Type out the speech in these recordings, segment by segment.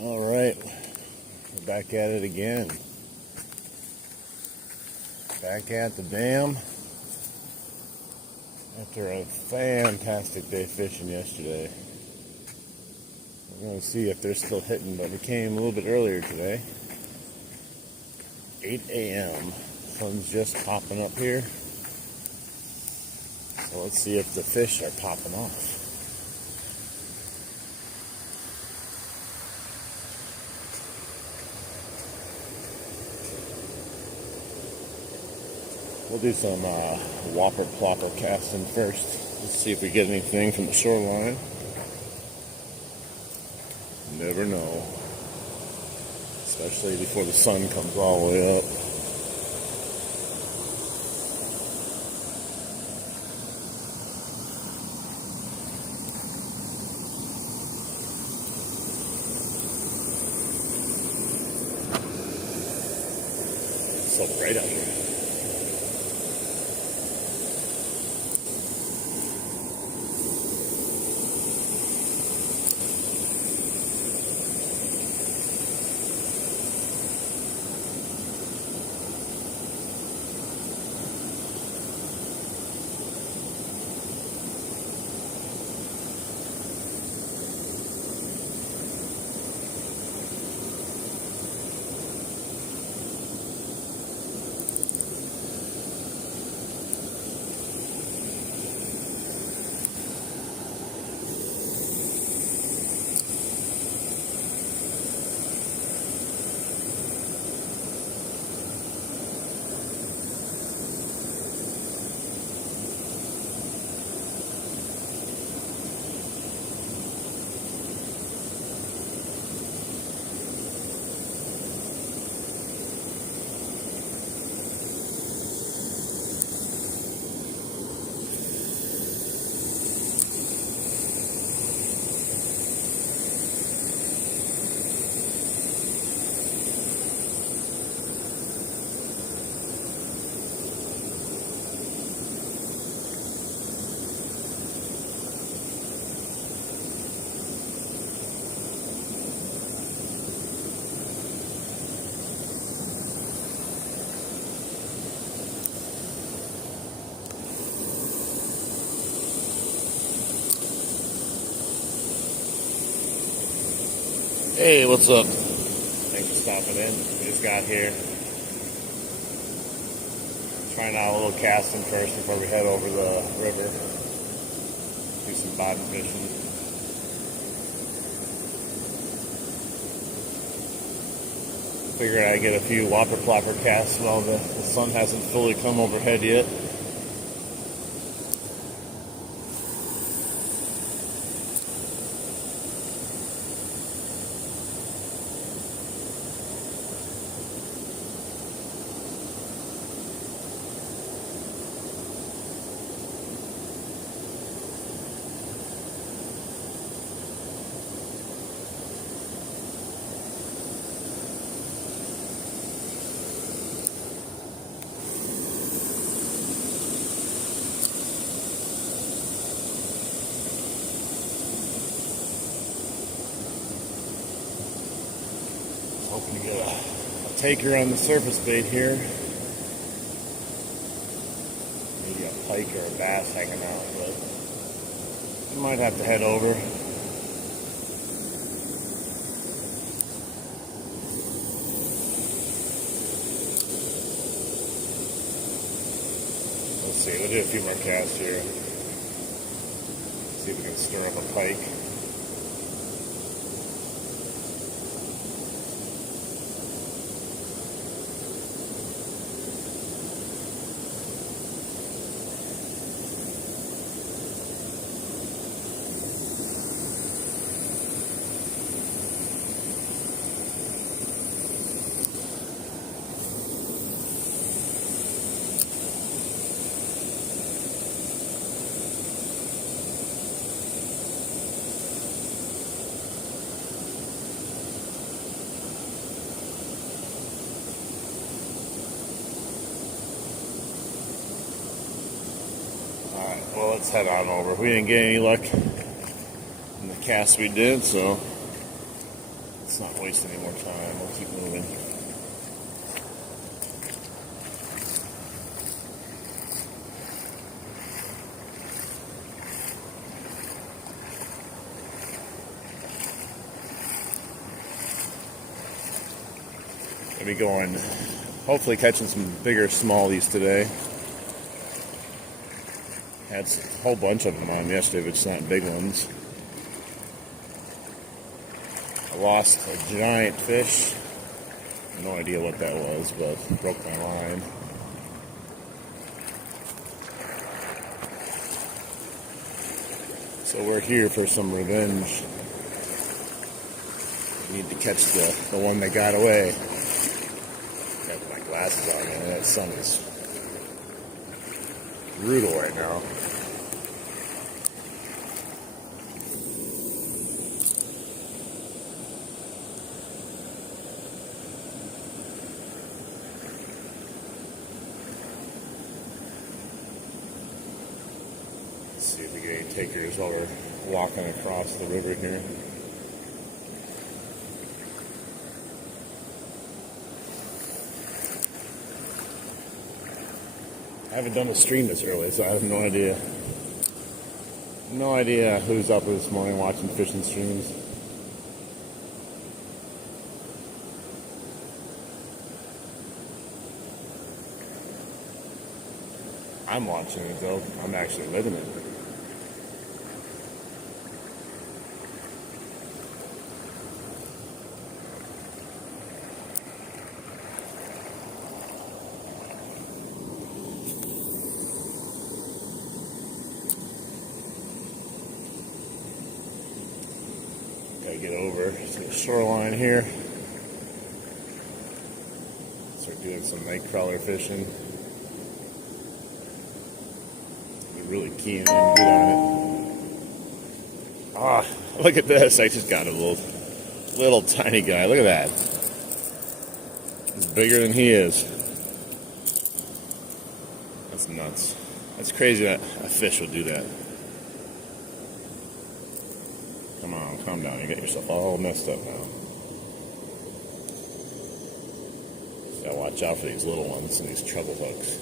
All right, we're back at it again. Back at the dam after a fantastic day fishing yesterday. We're going to see if they're still hitting, but we came a little bit earlier today. 8 a.m. Sun's just popping up here. So let's see if the fish are popping off. We'll do some whopper plopper casting first. Let's see if we get anything from the shoreline. Never know. Especially before the sun comes all the way up. It's so bright out here. Hey, what's up? Thanks for stopping in. We just got here. Trying out a little casting first before we head over the river. Do some bottom fishing. Figured I'd get a few whopper plopper casts while the sun hasn't fully come overhead yet. Hoping to get a taker on the surface bait here. Maybe a pike or a bass hanging out, but we might have to head over. Let's see, we'll do a few more casts here. See if we can stir up a pike. Well, let's head on over. We didn't get any luck in the cast we did, so let's Let's not waste any more time. We'll keep moving. Gonna be going, hopefully catching some bigger smallies today. Had a whole bunch of them on yesterday, but it's not big ones. I lost a giant fish. No idea what that was, but broke my line. So we're here for some revenge. We need to catch the one that got away. Got my glasses on, man. That sun is brutal right now. See if we get any takers while we're walking across the river here. I haven't done a stream this early, so I have no idea. No idea who's up this morning watching fishing streams. I'm watching it though. I'm actually living it. Gotta get over to the shoreline here. Start doing some night crawler fishing. Be really keen and good on it. Ah, look at this. I just got a little tiny guy. Look at that. He's bigger than he is. That's nuts. That's crazy that a fish would do that. Come on, calm down. You got yourself all messed up now. So gotta watch out for these little ones and these treble hooks.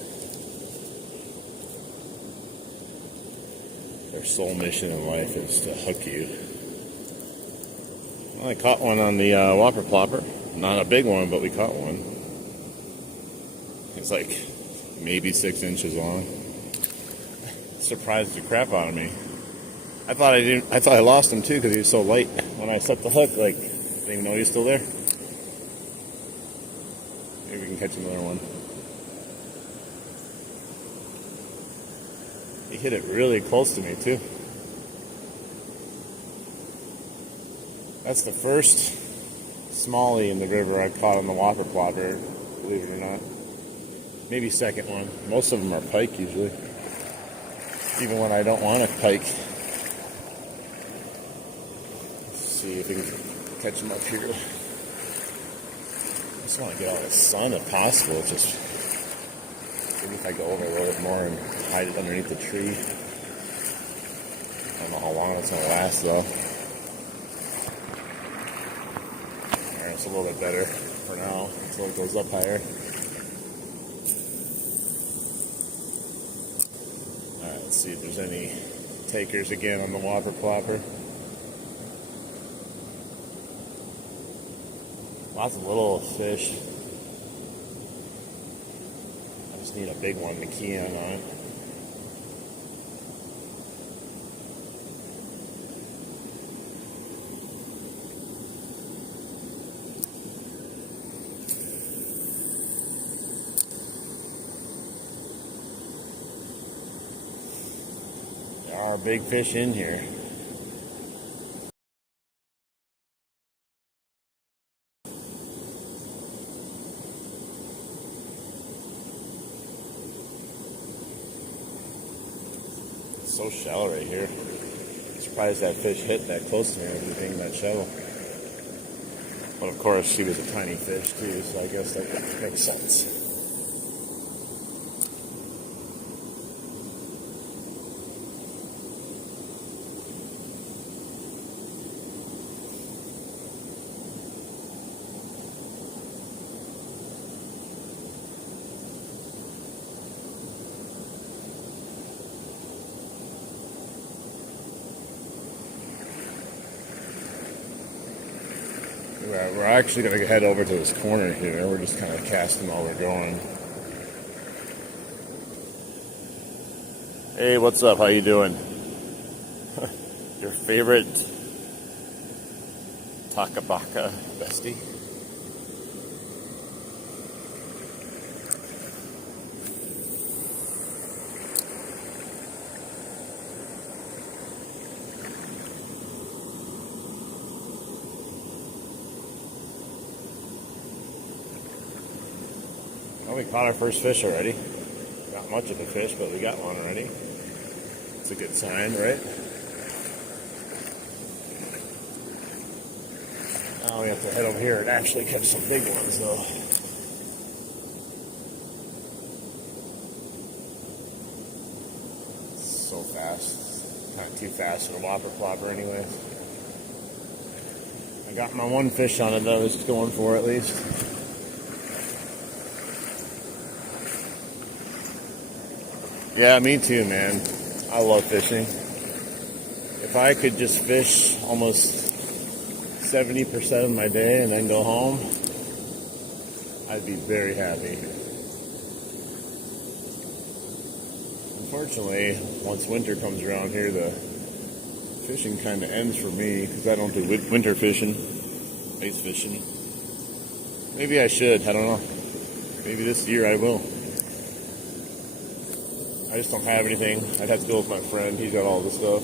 Their sole mission in life is to hook you. Well, I caught one on the whopper plopper. Not a big one, but we caught one. It's like maybe 6 inches long. Surprised the crap out of me. I thought I lost him too because he was so light. When I set the hook, like, didn't even know he was still there. Maybe we can catch another one. He hit it really close to me too. That's the first smallie in the river I caught on the whopper plopper, believe it or not. Maybe second one. Most of them are pike usually. Even when I don't want a pike. See if we can catch them up here. I just want to get all the sun if possible. Just maybe if I go over a little bit more and hide it underneath the tree. I don't know how long it's going to last though. Alright, it's a little bit better for now until it goes up higher. Alright, let's see if there's any takers again on the whopper plopper. Lots of little fish. I just need a big one to key in on it. There are big fish in here. So shallow right here. Surprised that fish hit that close to me with being that shallow. But of course, she was a tiny fish too, so I guess that makes sense. We're actually going to head over to this corner here. We're just kind of casting while we're going. Hey, what's up? How you doing? Your favorite Takabaka bestie? Well, we caught our first fish already. Not much of a fish, but we got one already. It's a good sign, right? Now we have to head over here and actually catch some big ones, though. It's so fast. Kind of too fast for a whopper plopper anyways. I got my one fish on it, though. It's going for at least. Yeah, me too, man. I love fishing. If I could just fish almost 70% of my day and then go home, I'd be very happy. Unfortunately, once winter comes around here, the fishing kind of ends for me because I don't do winter fishing, ice fishing. Maybe I should, I don't know. Maybe this year I will. I just don't have anything. I'd have to go with my friend. He's got all the stuff.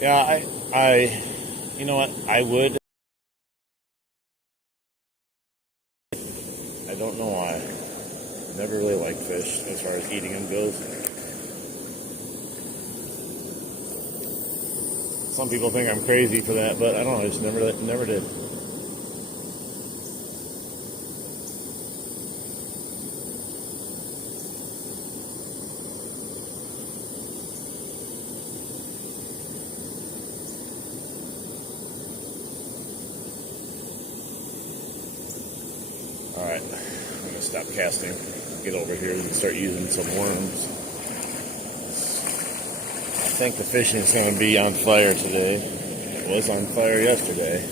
Yeah, you know what? I would. I don't know why. Never really liked fish as far as eating them goes. Some people think I'm crazy for that, but I don't know. I just never did. All right, I'm gonna stop casting. Get over here and start using some worms. I think the fishing is going to be on fire today. It was on fire yesterday.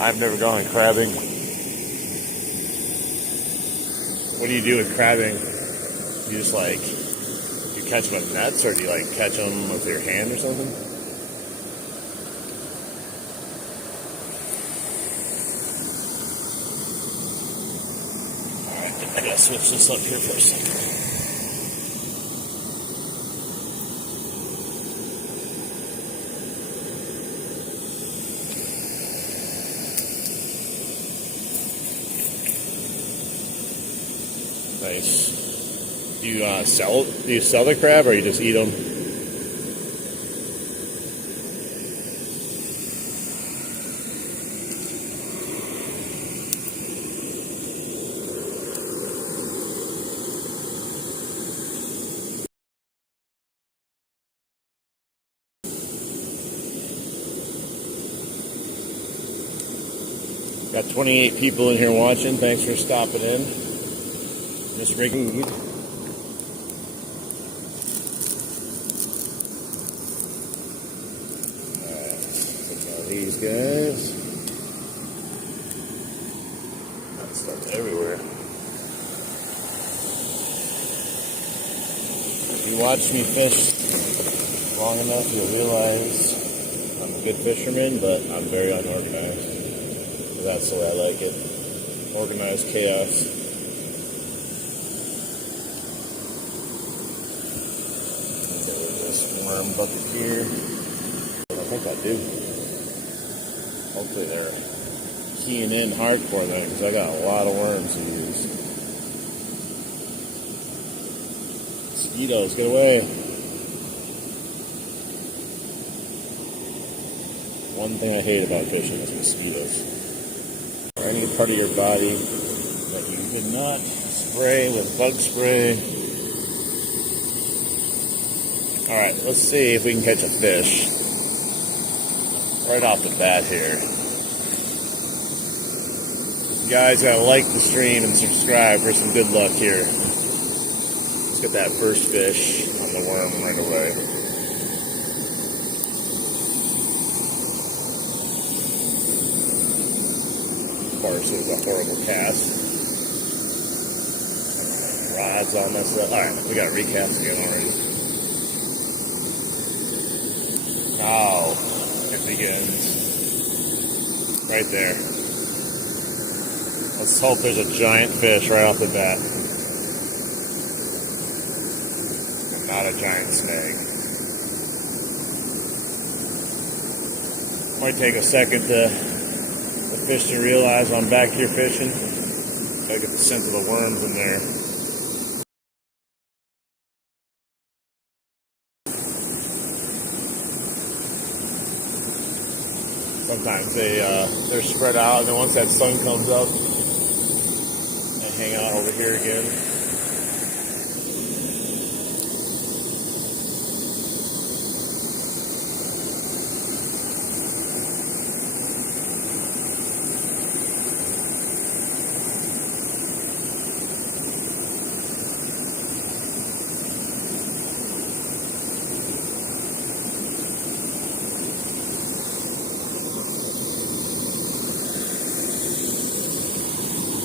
I've never gone crabbing. What do you do with crabbing? You just you catch them with nets, or do you catch them with your hand or something? Alright, I gotta switch this up here for a second. Nice. Do you sell the crab, or you just eat them? Got 28 people in here watching. Thanks for stopping in. Just rigging. Alright, check out these guys. That stuff's everywhere. If you watch me fish long enough, you'll realize I'm a good fisherman, but I'm very unorganized. So that's the way I like it. Organized chaos. Worm bucket here. I think I do. Hopefully they're keying in hardcore then, because I got a lot of worms to use. Mosquitoes, get away. One thing I hate about fishing is mosquitoes. Or any part of your body that you did not spray with bug spray. Alright, let's see if we can catch a fish right off the bat here. You guys gotta like the stream and subscribe for some good luck here. Let's get that first fish on the worm right away. Of course, it was a horrible cast. Rod's all messed up. Alright, we got to recast again already. Oh, it begins. Right there. Let's hope there's a giant fish right off the bat. And not a giant snag. Might take a second to the fish to realize I'm back here fishing. Gotta get the scent of the worms in there. Sometimes they're spread out, and then once that sun comes up, they hang out over here again.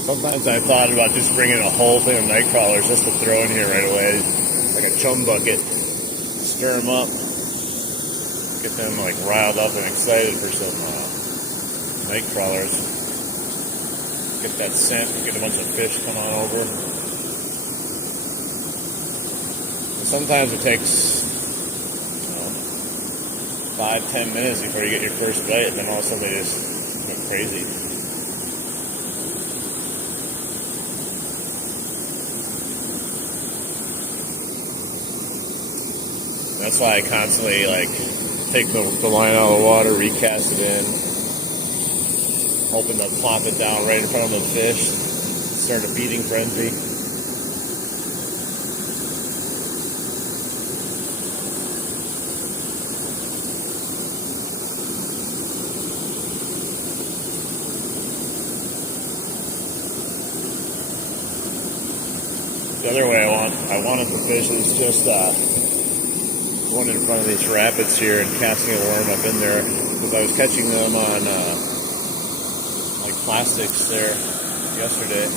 Sometimes I thought about just bringing a whole thing of night crawlers just to throw in here right away, like a chum bucket. Stir them up, get them like riled up and excited for some night crawlers. Get that scent, get a bunch of fish come on over. And sometimes it takes 5-10 minutes before you get your first bite, and then all of a sudden they just go crazy. That's why I constantly take the line out of the water, recast it in, hoping to plop it down right in front of the fish, start a feeding frenzy. The other way I wanted to fish is just going in front of these rapids here and casting a worm up in there, because I was catching them on like plastics there yesterday.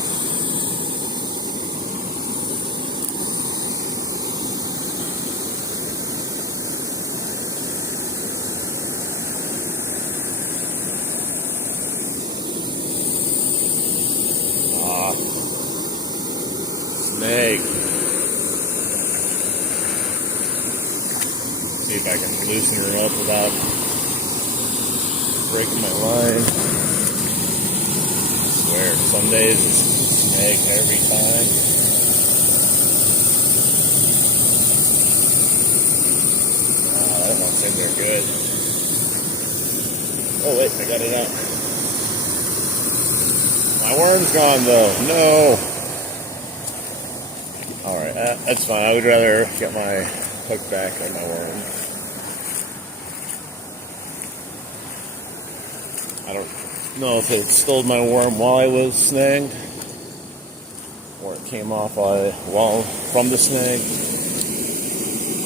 Snag. See if I can loosen her up without breaking my line. I swear, some days it's snag every time. That one's in there good. Oh wait, I got it out. My worm's gone though. No. Alright, that's fine. I would rather get my hook back on my worm. I don't know if it stole my worm while I was snagged, or it came off while from the snag.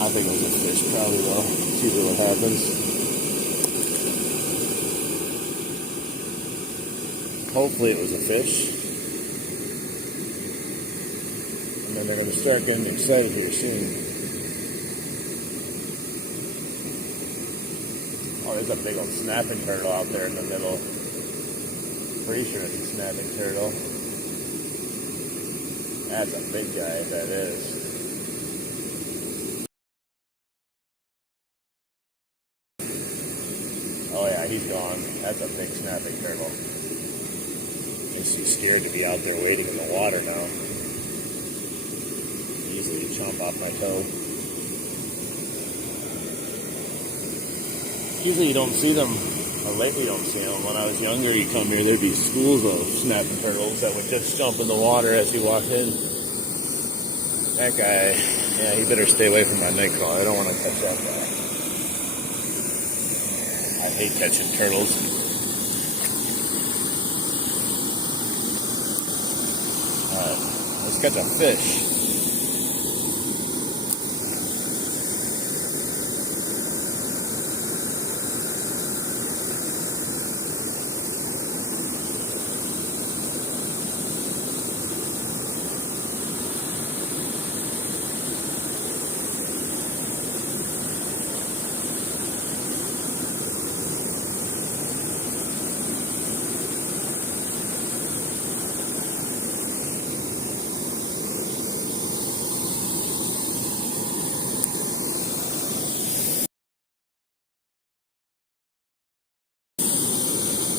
I think it was a fish probably though. It's usually what happens. Hopefully it was a fish. And then they're going to start getting excited here soon. Oh, there's a big old snapping turtle out there in the middle. Pretty sure it's a snapping turtle. That's a big guy, if that is. Oh yeah, he's gone. That's a big snapping turtle. He's too scared to be out there waiting in the water now. Easily chomp off my toe. Usually you don't see them Lately you don't see them. When I was younger, you come here, there'd be schools of snapping turtles that would just jump in the water as you walked in. That guy, yeah, he better stay away from my nightcrawler. I don't want to catch that guy. I hate catching turtles. Alright, let's catch a fish.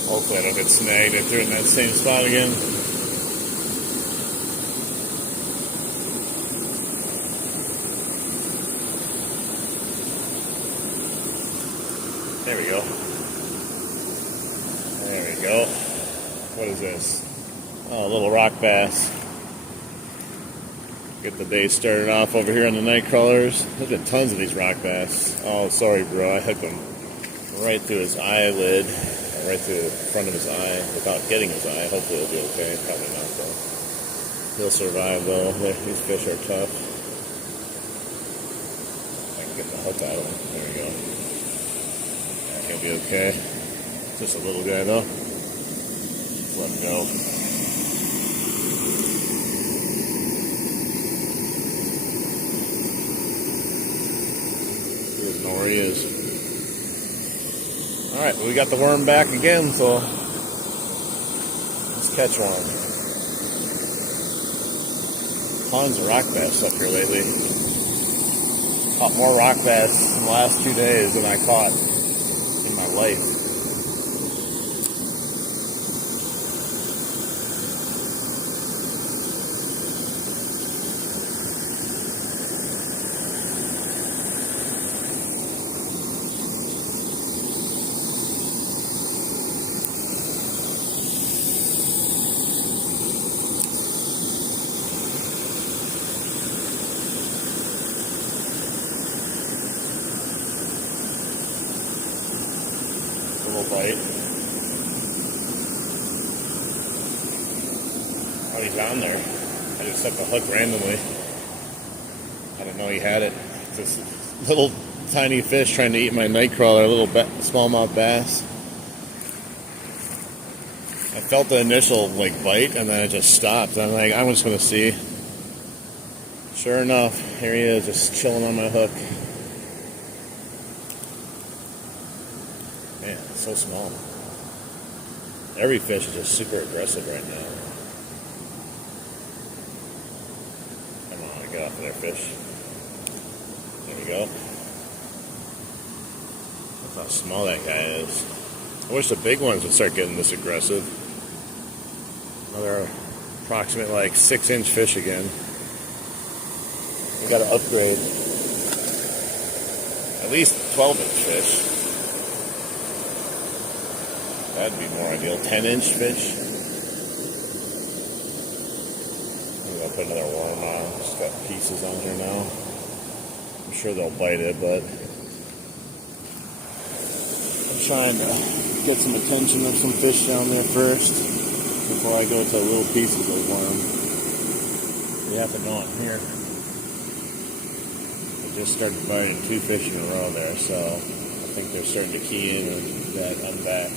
Hopefully I don't get snagged if they're in that same spot again. There we go. There we go. What is this? Oh, a little rock bass. Get the day started off over here on the night crawlers. There's been tons of these rock bass. Oh, sorry, bro. I hooked them right through his eyelid. Right through the front of his eye without getting his eye. Hopefully he'll be okay. Probably not, though. He'll survive, though. These fish are tough. I can get the hook out of him. There we go. He'll be okay. Just a little guy, though. Let him go. He doesn't know where he is. Alright, well, we got the worm back again, so let's catch one. Tons of rock bass up here lately. Caught more rock bass in the last 2 days than I caught in my life. Bite. Oh, he's on there. I just set the hook randomly. I didn't know he had it. It's this little tiny fish trying to eat my nightcrawler, a little smallmouth bass. I felt the initial bite, and then it just stopped. I'm like, I'm just gonna see. Sure enough, here he is, just chilling on my hook. Man, it's so small. Every fish is just super aggressive right now. Come on, get off of there, fish. There we go. That's how small that guy is. I wish the big ones would start getting this aggressive. Another approximate 6-inch fish again. We gotta upgrade. At least 12-inch fish. That'd be more ideal. 10-inch fish. Maybe I'll put another worm on. Just got pieces on here now. I'm sure they'll bite it, but I'm trying to get some attention of some fish down there first before I go to little pieces of worm. You have to know I'm here. I just started biting 2 fish in a row there, so I think they're starting to key in that I'm back.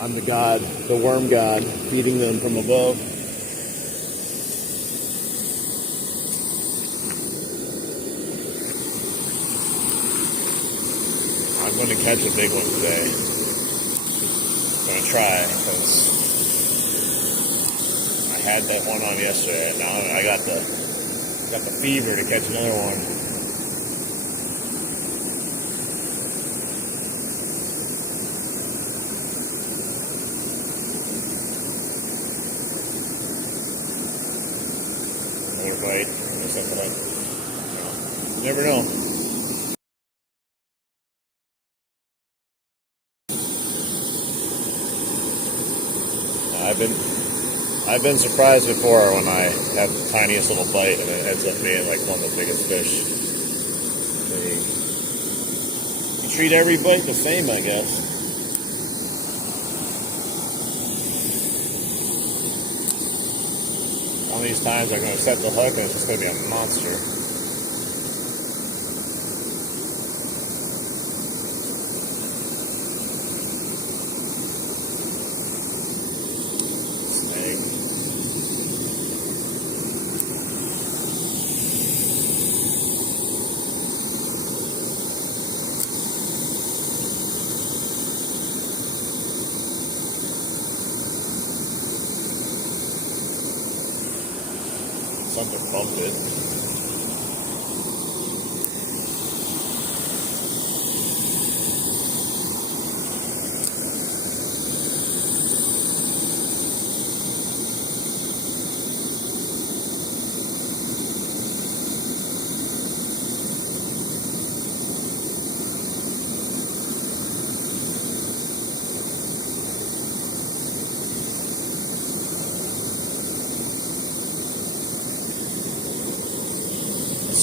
I'm the god, the worm god, feeding them from above. I'm going to catch a big one today. I'm going to try, because I had that one on yesterday, and now I got the fever to catch another one. Bite or something like that. Never know. I've been surprised before when I have the tiniest little bite and it ends up being like one of the biggest fish. You treat every bite the same, I guess. One of these times I'm going to set the hook and it's just going to be a monster. Something bumped it.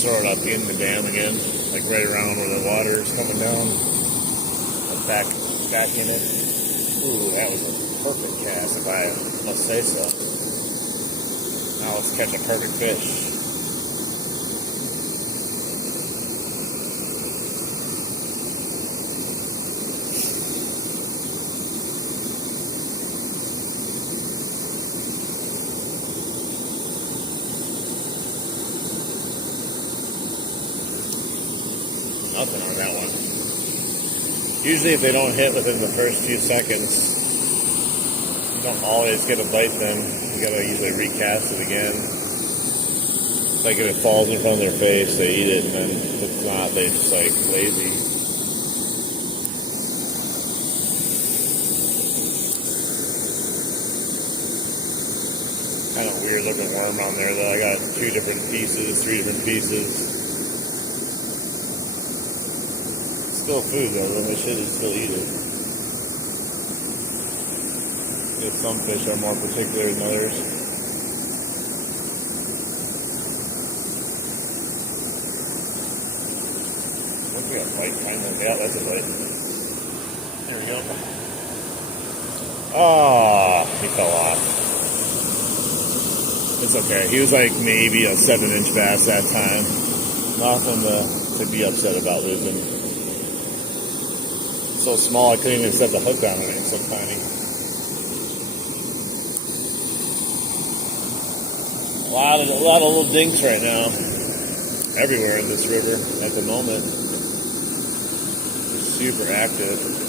Throw it up in the dam again, like right around where the water is coming down. Back in it. Ooh, that was a perfect cast, if I must say so. Now let's catch a perfect fish. Nothing on that one. Usually if they don't hit within the first few seconds, you don't always get a bite then. You gotta usually recast it again. Like if it falls in front of their face, they eat it, and then if it's not, they just like lazy. Kind of weird looking worm on there though. I got 3 different pieces. Still food though, they should still eat it. If some fish are more particular than others. Look, we got a bite finally. Yeah, that's a bite. There we go. Ah, he fell off. It's okay. He was like maybe a 7-inch bass that time. Nothing to be upset about, Rhythmic. So small I couldn't even set the hook on it. It's so tiny. A lot of little dinks right now. Everywhere in this river at the moment. Super active.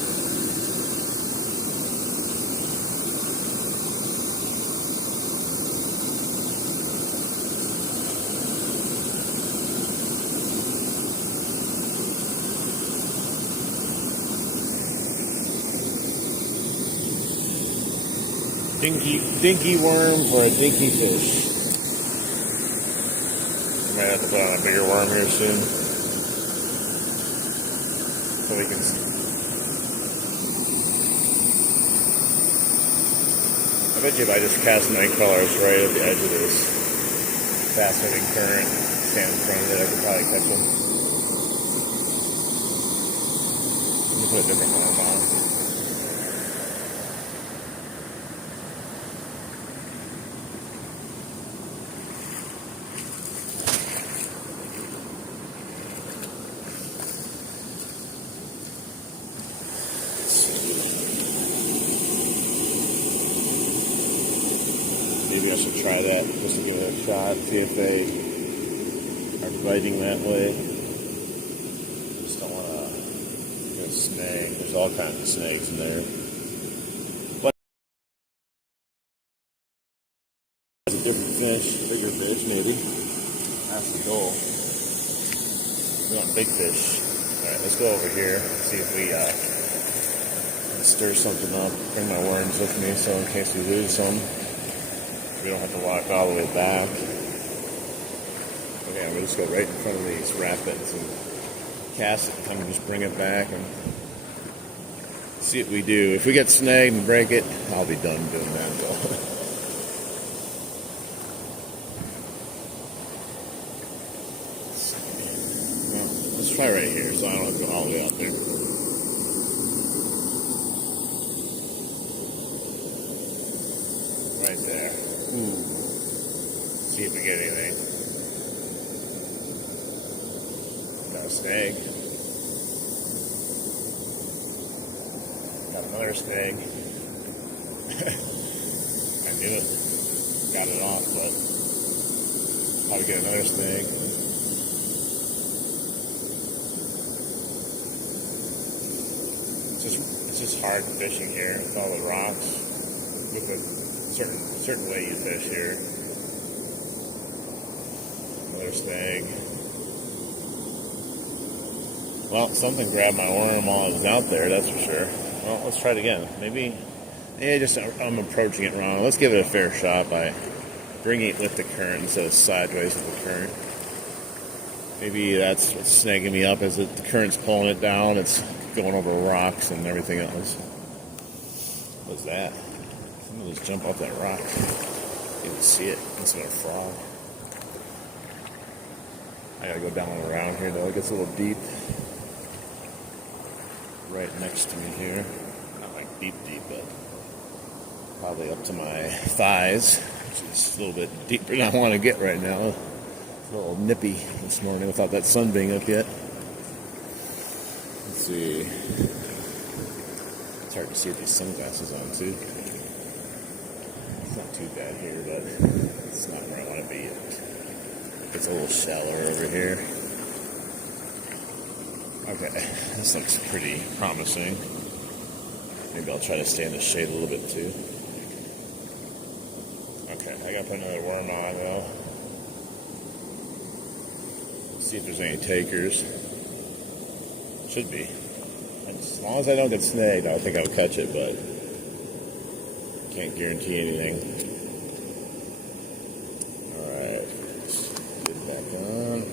Dinky worm for a dinky fish. Might have to put on a bigger worm here soon, so we can. I bet you if I just cast night colors right at the edge of this fast-moving current, stand in front of it, I could probably catch them. Let me put a different worm on. Maybe I should try that just to give it a shot, see if they are biting that way. Just don't want to get a snag. There's all kinds of snags in there. But it's a different fish, bigger fish maybe. That's the goal. We want big fish. Alright, let's go over here and see if we stir something up. Bring my worms with me so in case we lose some, we don't have to walk all the way back. Okay, we'll just go right in front of these rapids and cast it and come and just bring it back and see what we do. If we get snagged and break it, I'll be done doing that though. Let's try right here, so I don't have to go all the way out there. Right there. Ooh. See if we get anything. Got a snag. Got another snag. I knew it. Got it off, but probably get another snag. It's just hard fishing here with all the rocks. With a certain way you fish here. Another snag. Well, something grabbed my worm while I was out there, that's for sure. Well, let's try it again. Maybe I'm approaching it wrong. Let's give it a fair shot by bringing it with the current instead of sideways with the current. Maybe that's what's snagging me up as the current's pulling it down. It's going over rocks and everything else. What's that? Somebody just jump off that rock. You can see it. It's like a frog. I gotta go down and around here though. It gets a little deep. Right next to me here. Not like deep, but probably up to my thighs, which is a little bit deeper than I want to get right now. It's a little nippy this morning without that sun being up yet. Let's see. It's hard to see with these sunglasses on too. It's not too bad here, but it's not where I want to be yet. It's a little shallower over here. Okay, this looks pretty promising. Maybe I'll try to stay in the shade a little bit too. Okay, I gotta put another worm on though. See if there's any takers. Should be. As long as I don't get snagged, I think I'll catch it, but can't guarantee anything. Alright, let's get it back on.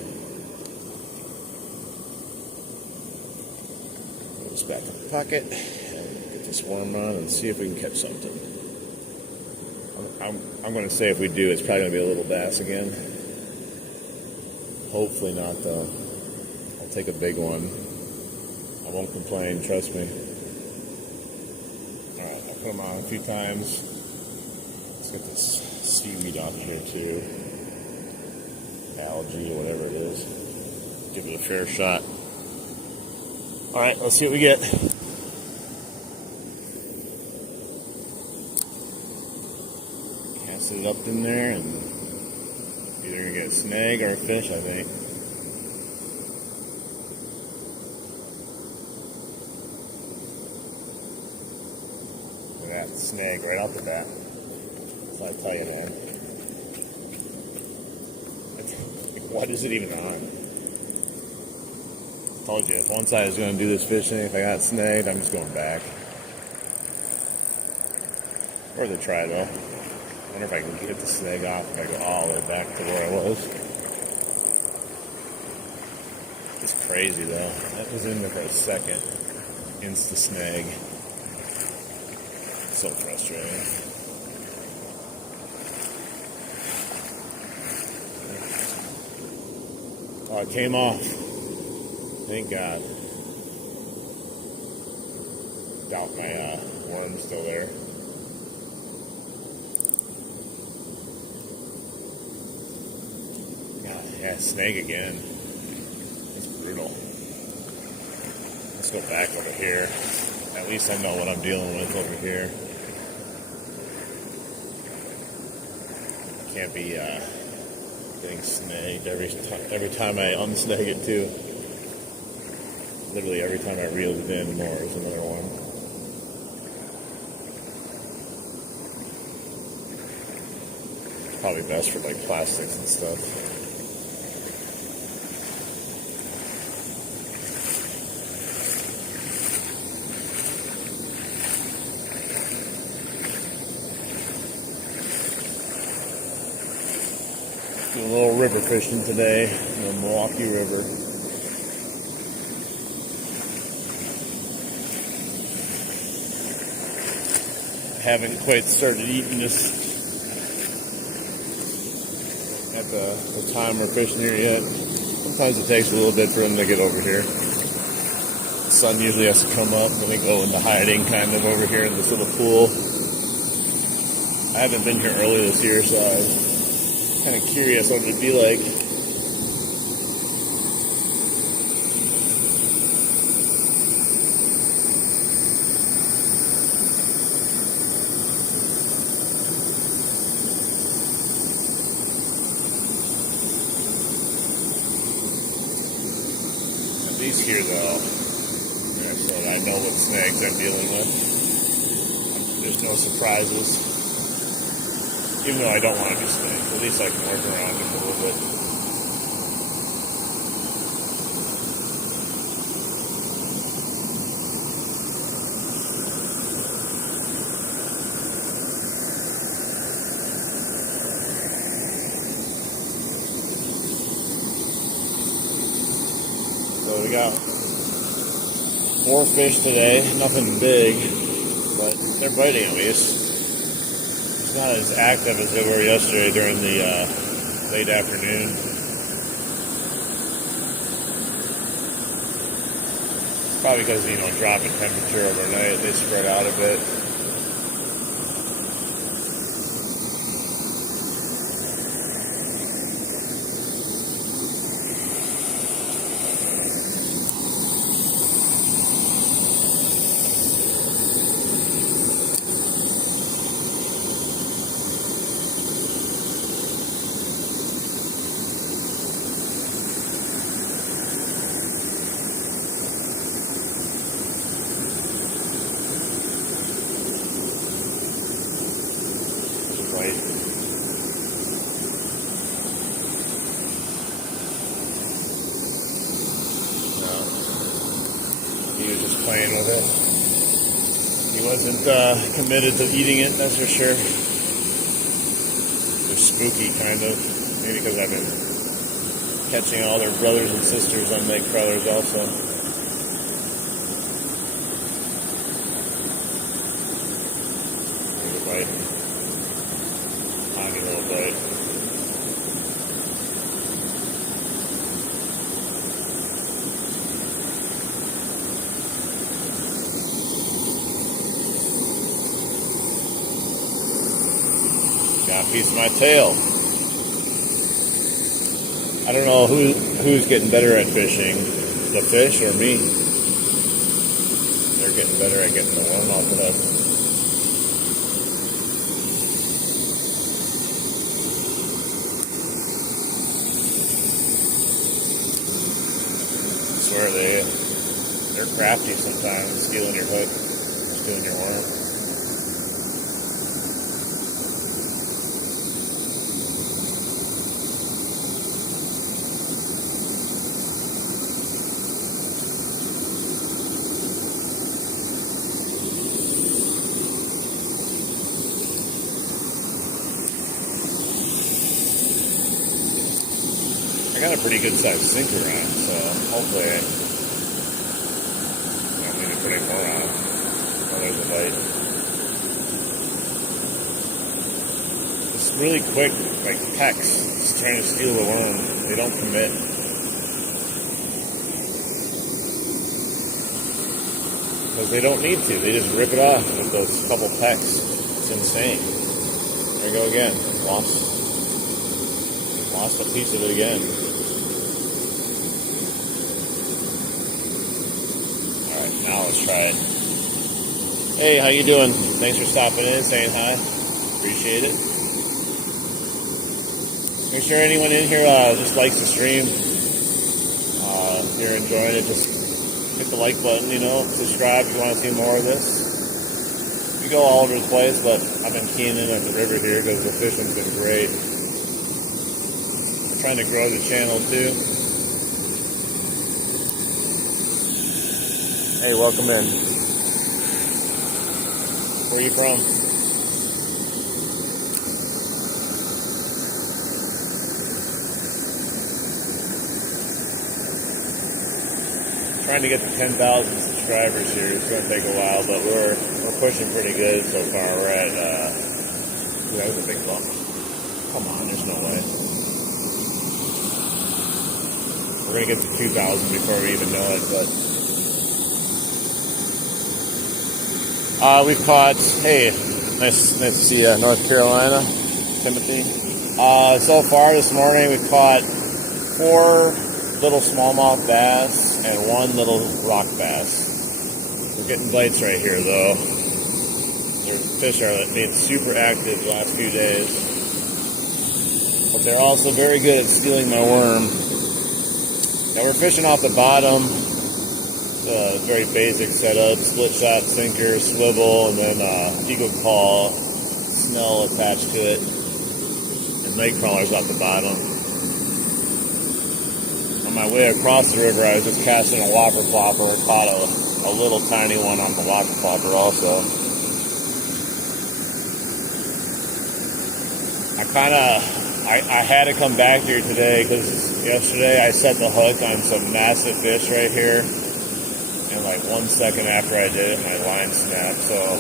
Put this back in the pocket and get this worm on and see if we can catch something. I'm going to say if we do, it's probably going to be a little bass again. Hopefully not, though. I'll take a big one. I won't complain, trust me. Alright, I'll put them on a few times. Let's get this seaweed off here, too. Algae or whatever it is. Give it a fair shot. Alright, let's see what we get. Cast it up in there and either gonna get a snag or a fish, I think. Look at that snag right off the bat. That's what I tell you, man. What is it even on? I told you, if once I was going to do this fishing, if I got snagged, I'm just going back. Worth a try, though. I wonder if I can get the snag off if I go all the way back to where I was. It's crazy, though. That was in there for a second. Insta snag. So frustrating. Oh, it came off. Thank God. Doubt my worm's still there. God, yeah, snag again. It's brutal. Let's go back over here. At least I know what I'm dealing with over here. Can't be getting snagged every time I unsnag it too. Literally every time I reel it in more is another one. Probably best for like plastics and stuff. Doing a little river fishing today in the Milwaukee River. Haven't quite started eating this at the time we're fishing here yet. Sometimes it takes a little bit for them to get over here. The sun usually has to come up and they go into hiding kind of over here in this little pool. I haven't been here early this year, so I was kind of curious what it would be like. These here, though, like I said, I know what snags I'm dealing with. There's no surprises. Even though I don't want to do snags, at least I can work around it a little bit. So we got 4 fish today, nothing big, but they're biting at least. It's not as active as they were yesterday during the late afternoon. Probably because, drop in temperature overnight, they spread out a bit. Right. No. He was just playing with it. He wasn't committed to eating it, that's for sure. They're spooky, kind of. Maybe because I've been catching all their brothers and sisters on lake crawlers also. Take a bite. Tiny little bite. Got a piece of my tail. I don't know who's getting better at fishing, the fish or me. They're getting better at getting the worm off the hook. I swear they're crafty sometimes, stealing your hook, stealing your worm. I got a pretty good sized sinker on, so hopefully I'm going to be putting more on. Oh, there's a bite. It's really quick, like pecks, just trying to steal the worm. They don't commit. Because they don't need to. They just rip it off with those couple pecks. It's insane. There we go again. Lost a piece of it again. Alright, now let's try it. Hey, how you doing? Thanks for stopping in, saying hi. Appreciate it. Make sure anyone in here just likes the stream. If you're enjoying it, just hit the like button, subscribe if you want to see more of this. We go all over the place, but I've been keying in at the river here because the fishing's been great. Trying to grow the channel too. Hey, welcome in. Where are you from? Trying to get to 10,000 subscribers here. It's going to take a while, but we're pushing pretty good so far. We're at that was a big bump. Come on, there's no way. We're going to get to 2,000 before we even know it, but we've caught, hey, nice to see North Carolina, Timothy. So far this morning we've caught 4 little smallmouth bass and 1 little rock bass. We're getting bites right here though. The fish are being super active the last few days. But they're also very good at stealing my worm. Now we're fishing off the bottom. It's a very basic setup. Split shot, sinker, swivel, and then eagle call, snell attached to it. And night crawlers off the bottom. On my way across the river, I was just casting a whopper plopper and caught a little tiny one on the whopper plopper also. I had to come back here today because yesterday I set the hook on some massive fish right here, and like 1 second after I did it, my line snapped, so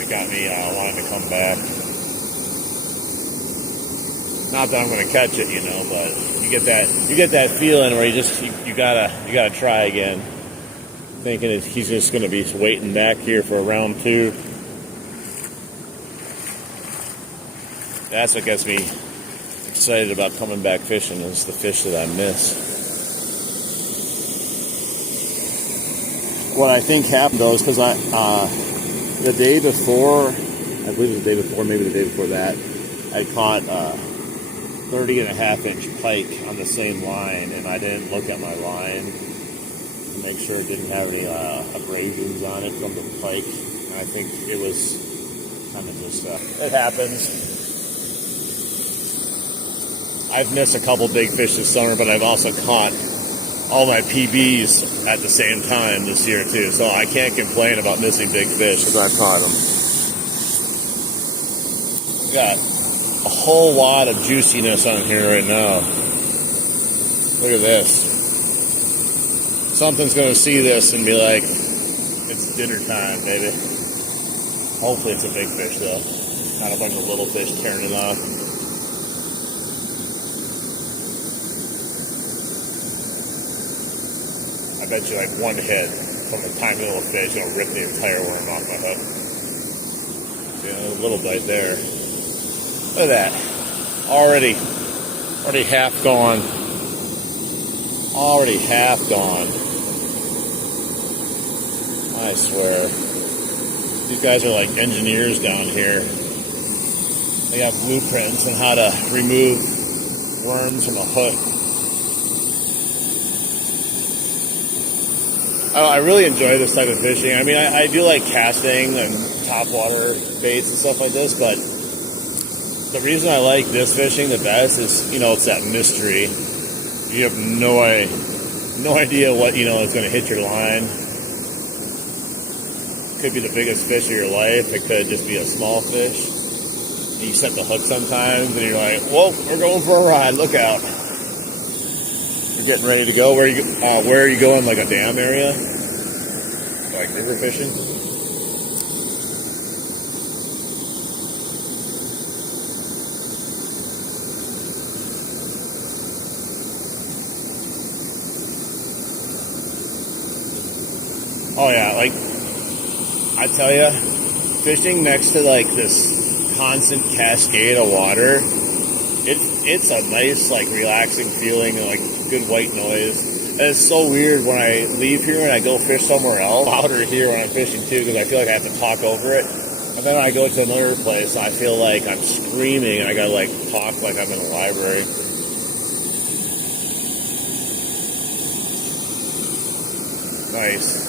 it got me wanting to come back. Not that I'm going to catch it, you know, but you get that feeling where you gotta try again, thinking he's just going to be waiting back here for round 2. That's what gets me excited about coming back fishing, is the fish that I miss. What I think happened though is because the day before, I believe it was the day before, maybe the day before that, I caught 30.5-inch pike on the same line, and I didn't look at my line to make sure it didn't have any abrasions on it from the pike. And I think it was kind of just, it happens. I've missed a couple big fish this summer, but I've also caught all my PBs at the same time this year too. So I can't complain about missing big fish because I've caught them. Got a whole lot of juiciness on here right now. Look at this. Something's going to see this and be like, it's dinner time, baby. Hopefully it's a big fish though. Not a bunch of little fish tearing it off. I bet you like one hit from a tiny little fish will rip the entire worm off my hook. Yeah, a little bite there. Look at that. Already half gone. Already half gone. I swear. These guys are like engineers down here. They have blueprints on how to remove worms from a hook. I really enjoy this type of fishing. I mean, I do like casting and topwater baits and stuff like this, but the reason I like this fishing the best is, you know, it's that mystery. You have no idea what, you know, is going to hit your line. It could be the biggest fish of your life. It could just be a small fish. You set the hook sometimes, and you're like, whoa, we're going for a ride. Look out. We're getting ready to go. Where are you going? Like a dam area? Like river fishing? Oh yeah, like I tell you, fishing next to like this constant cascade of water, it's a nice, like, relaxing feeling, and like good white noise. And it's so weird when I leave here and I go fish somewhere else, louder here when I'm fishing too, because I feel like I have to talk over it. And then when I go to another place, I feel like I'm screaming and I gotta like talk like I'm in a library. Nice.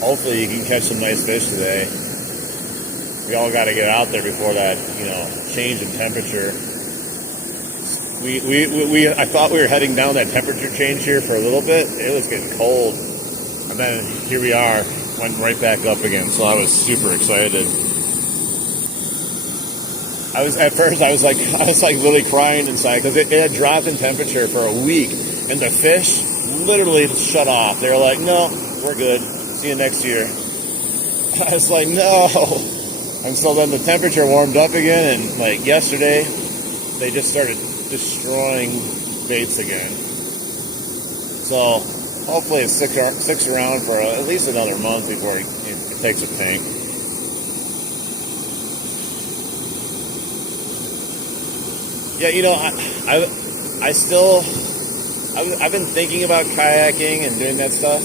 Hopefully you can catch some nice fish today. We all got to get out there before that, you know, change in temperature. I thought we were heading down that temperature change here for a little bit. It was getting cold, and then here we are, went right back up again. So I was super excited. I was like literally crying inside because it had dropped in temperature for a week, and the fish literally shut off. They were like, "No, we're good. See you next year." I was like, "No." And so then the temperature warmed up again, and like yesterday, they just started destroying baits again. So hopefully it sticks around for at least another month before it takes a tank. Yeah, you know, I've been thinking about kayaking and doing that stuff.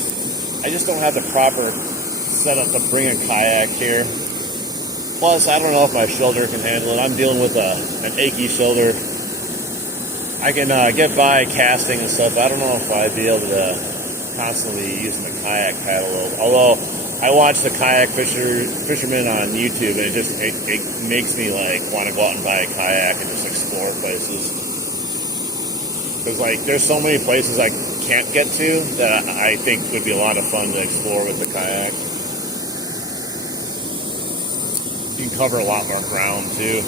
I just don't have the proper setup to bring a kayak here. Plus, I don't know if my shoulder can handle it. I'm dealing with an achy shoulder. I can get by casting and stuff. I don't know if I'd be able to constantly using the kayak paddle. Although I watch the kayak fishermen on YouTube, and it makes me like want to go out and buy a kayak and just explore places. Because like there's so many places I can't get to that I think would be a lot of fun to explore with the kayak. You can cover a lot more ground too.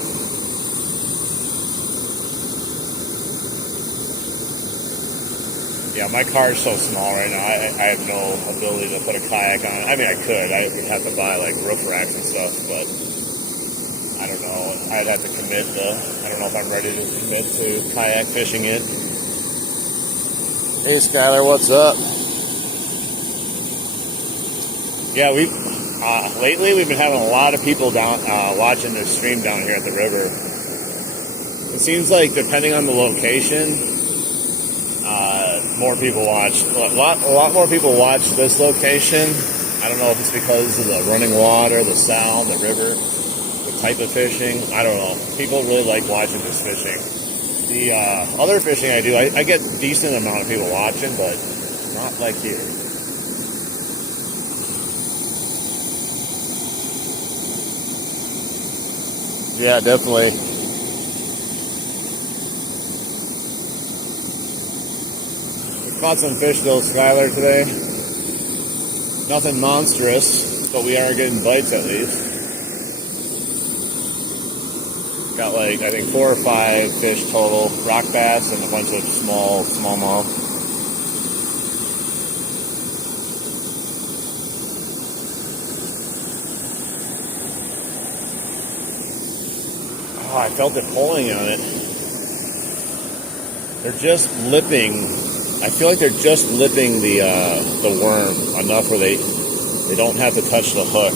Yeah, my car is so small right now. I have no ability to put a kayak on it. I mean, I could. I would have to buy like roof racks and stuff, but I don't know. I'd have to commit to. I don't know if I'm ready to commit to kayak fishing it. Hey, Skylar, what's up? Yeah, lately we've been having a lot of people down watching the stream down here at the river. It seems like depending on the location, more people watch. A lot more people watch this location. I don't know if it's because of the running water, the sound, the river, the type of fishing. I don't know. People really like watching this fishing. The other fishing I do, I get a decent amount of people watching, but not like here. Yeah, definitely. Caught some fish though, Skylar, today. Nothing monstrous, but we are getting bites at least. Got like, I think 4 or 5 fish total. Rock bass and a bunch of smallmouth. Oh, I felt it pulling on it. They're just lipping. I feel like they're just lipping the worm enough where they don't have to touch the hook.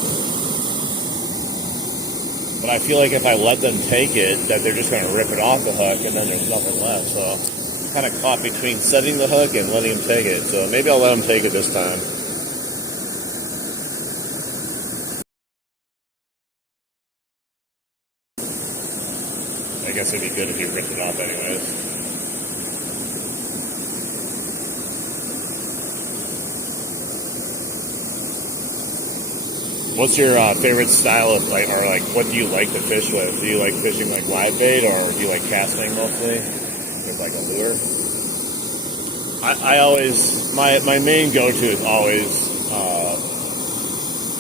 But I feel like if I let them take it, that they're just going to rip it off the hook, and then there's nothing left. So I'm kind of caught between setting the hook and letting them take it. So maybe I'll let them take it this time. I guess it'd be good if you ripped it off anyways. What's your favorite style of what do you like to fish with? Do you like fishing like live bait, or do you like casting mostly with like a lure? I always my main go-to is always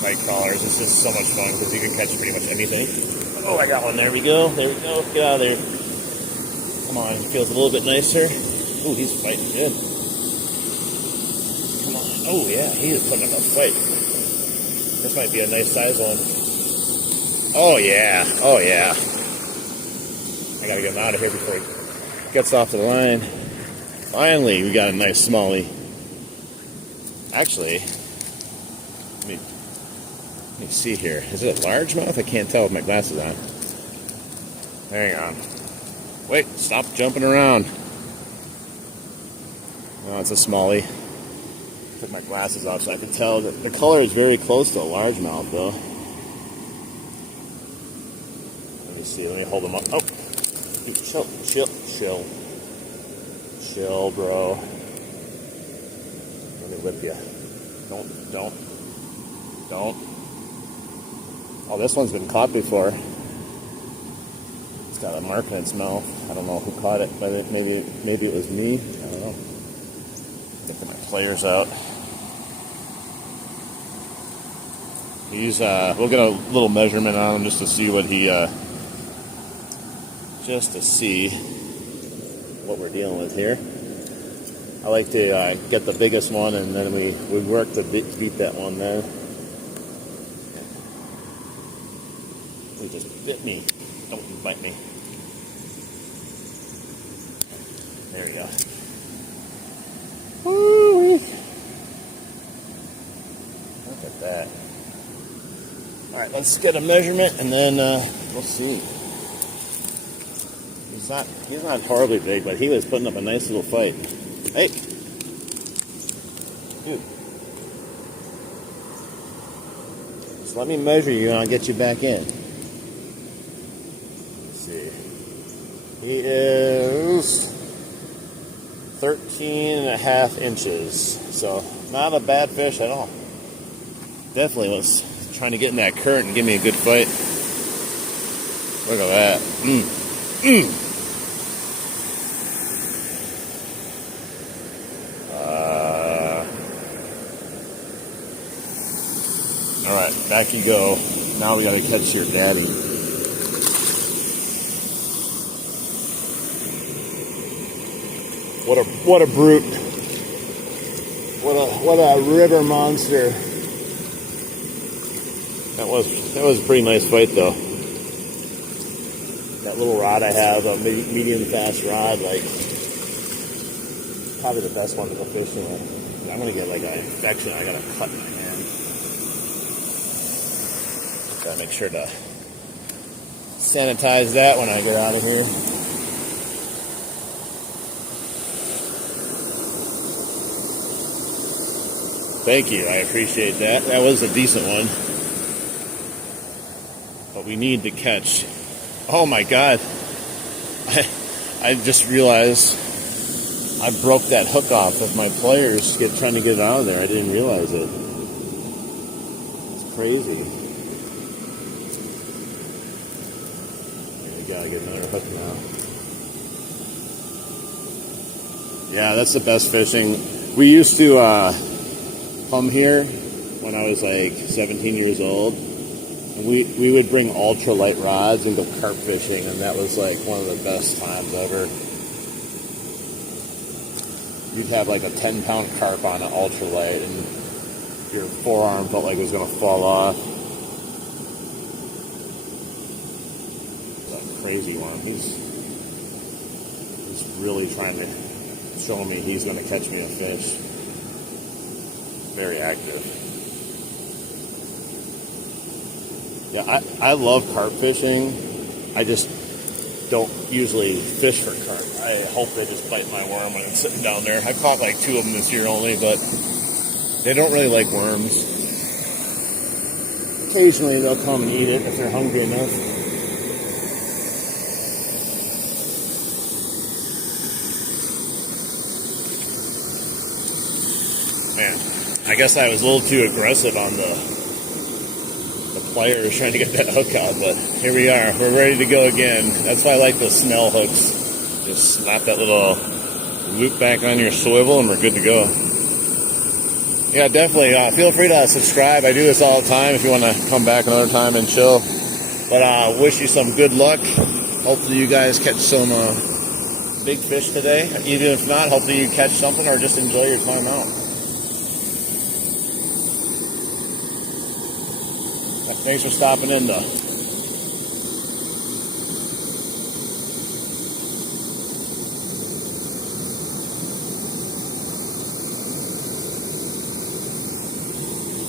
night crawlers. It's just so much fun because you can catch pretty much anything. Oh, I got one. There we go. There we go. Get out of there. Come on. It feels a little bit nicer. Ooh, he's fighting good. Come on. Oh yeah, he is putting up a fight. This might be a nice size one. Oh yeah, oh yeah. I gotta get him out of here before he gets off the line. Finally, we got a nice smallie. Actually, let me see here. Is it a largemouth? I can't tell with my glasses on. Hang on. Wait, stop jumping around. Oh, it's a smallie. Took my glasses off so I could tell that the color is very close to a largemouth, though. Let me see. Let me hold them up. Oh, chill, bro. Let me whip you. Don't. Oh, this one's been caught before. It's got a mark in its mouth. I don't know who caught it, but maybe it was me. I don't know. Get my players out. We'll get a little measurement on him just to see what what we're dealing with here. I like to get the biggest one, and then we work to beat that one there. He just bit me. Don't bite me. There we go. Woo! that. All right, let's get a measurement and then we'll see. He's not horribly big, but he was putting up a nice little fight. Hey, dude, just let me measure you and I'll get you back in. Let's see. He is 13.5 inches, so not a bad fish at all. Definitely was trying to get in that current and give me a good fight. Look at that. All right, back you go. Now we got to catch your daddy. What a brute! What a river monster! That was a pretty nice fight though. That little rod I have, a medium fast rod, like probably the best one to go fishing with. I'm gonna get like an infection. I gotta cut my hand. Gotta make sure to sanitize that when I get out of here. Thank you, I appreciate that. That was a decent one. But we need to catch. Oh my God. I just realized I broke that hook off of my pliers trying to get it out of there. I didn't realize it. It's crazy. We gotta get another hook now. Yeah, that's the best fishing. We used to come here when I was like 17 years old, and we would bring ultralight rods and go carp fishing, and that was like one of the best times ever. You'd have like a 10-pound carp on an ultralight, and your forearm felt like it was going to fall off. That crazy one. He's really trying to show me he's going to catch me a fish. Very active. Yeah, I love carp fishing. I just don't usually fish for carp. I hope they just bite my worm when I'm sitting down there. I caught like 2 of them this year only, but they don't really like worms. Occasionally they'll come and eat it if they're hungry enough. Man, I guess I was a little too aggressive on the pliers trying to get that hook out, but here we are. We're ready to go again. That's why I like those snell hooks. Just slap that little loop back on your swivel and we're good to go. Yeah, definitely. Feel free to subscribe. I do this all the time if you want to come back another time and chill. But wish you some good luck. Hopefully you guys catch some big fish today. Even if not, hopefully you catch something or just enjoy your time out. Thanks for stopping in, though.